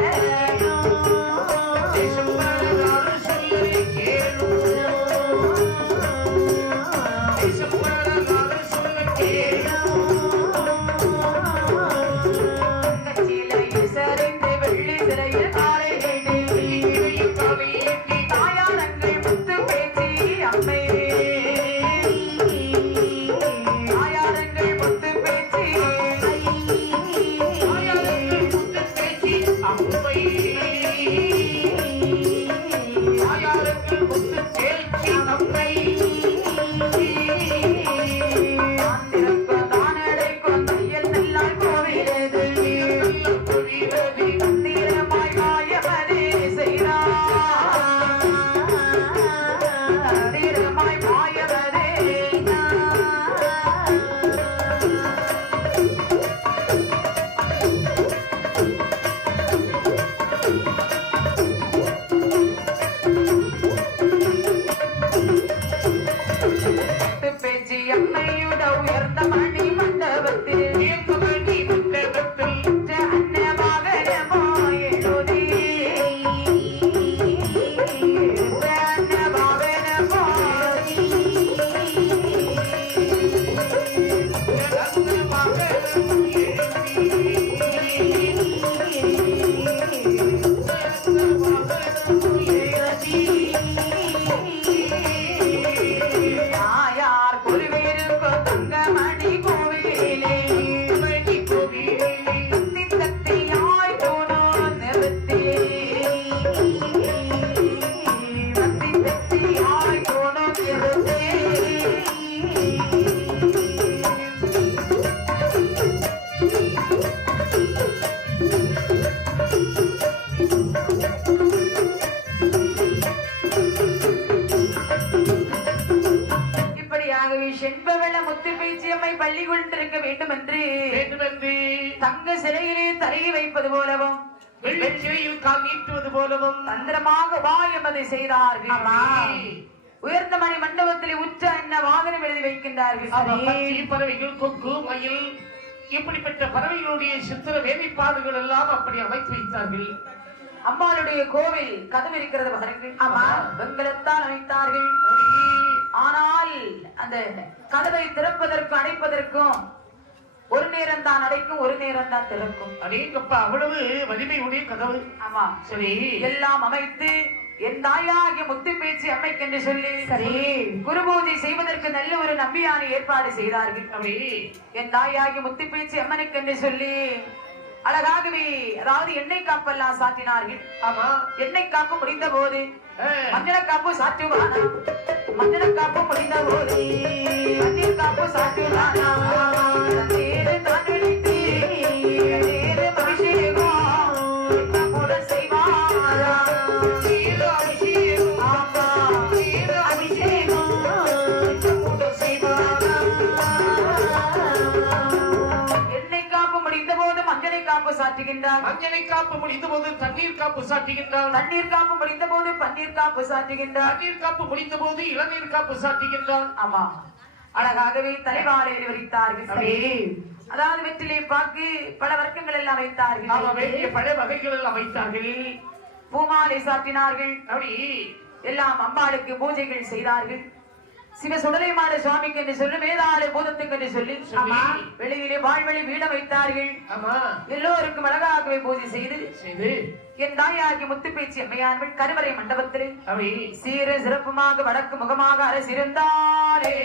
பள்ளி கொண்டிருக்க வேண்டும் என்று தங்க சிலையிலே தலையை வைப்பது போலவும் வெள்ளை சிலையில் கால் நீட்டுவது போலவும் தந்திரமாக வாயமதை செய்தார்கள். உயர்ந்த மணி மண்டபத்திலே உச்ச என்ன வாகனம் எழுதி வைக்கின்றார்கள். பறவைகள், கொக்கு, மயில், இப்படிப்பட்ட பறவைகளுடைய சித்திர வேலைப்பாடுகள் எல்லாம் அப்படி அமைத்து வைத்தார்கள். அம்மாளுடைய கோவில் கதவு இருக்கிறது பாருங்கள். ஆமா, வெங்கலத்தால் அமைத்தார்கள். ஆனால் அந்த கதவை திறப்பதற்கும் அடைப்பதற்கும் ஒரு நேரம் தான் அடைக்கும், ஒரு நேரம் தான் திறக்கும். அடேங்கப்பா, அவ்வளவு வலிமை உடைய கதவு. ஆமா, சரி. எல்லாம் அமைத்து என் தாயாகிய முத்து பேச்சு அம்மைக்கென்று சொல்லி சரி குரு பூஜை செய்வதற்கு நல்ல ஒரு நம்பியான ஏற்பாடு செய்தார்கள். அப்படி என் தாயாகிய முத்து பேச்சு அம்மனுக்கென்று சொல்லி அழகாகவே, அதாவது எண்ணெய் காப்பெல்லாம் சாற்றினார்கள். ஆமா, எண்ணெய் காப்பு முடிந்த போது மஞ்சள காப்பு சாற்றுவானா, மஞ்சள காப்பு முடிந்த போது மஞ்சள் காப்பு சாற்றுவானா, தேரு தான் விழித்து தேரு அபிஷேகம் கூட செய்வாரா, தேரு அபிஷேகம், ஆமா தேரு அபிஷேகம் கூட செய்வாரா. எண்ணெய் காப்பு முடிந்த போது மஞ்சளை காப்பு சாற்றுகின்றார், மஞ்சளை காப்பு முடிந்த போது தண்ணீர் காப்பு சாற்றுகின்றார், தண்ணீர் காப்பு முடிந்த போது பன்னீர் காப்பு சாற்றுகின்றார், தண்ணீர் காப்பு முடிந்த போது இளநீர் காப்பு சாற்றுகின்றார். ஆமா, அழகாகவே தலைவாழையில் விரித்தார்கள். அதாவது வெற்றிலை பாக்கு பல வர்க்கங்கள் எல்லாம் வைத்தார்கள். வேண்டிய பல வகைகள் எல்லாம் வைத்தார்கள். பூமாலை சாற்றினார்கள். அப்படி எல்லாம் அம்பாளுக்கு பூஜைகள் செய்தார்கள். சிவ சுடலைமாட சுவாமிக்கு என்று சொல்லி வேதாள பூதத்துக்கு என்று சொல்லி வெளியிலே வாழ்வழி வீட வைத்தார்கள். ஆமா, எல்லோருக்கும் அழகாகவே பூஜை செய்து என் தாயாகி முத்துப்பேச்சி அம்மையார்கள் கருவறை மண்டபத்திலே சீர சிறப்புமாக வடக்கு முகமாக அரசிருந்தாலே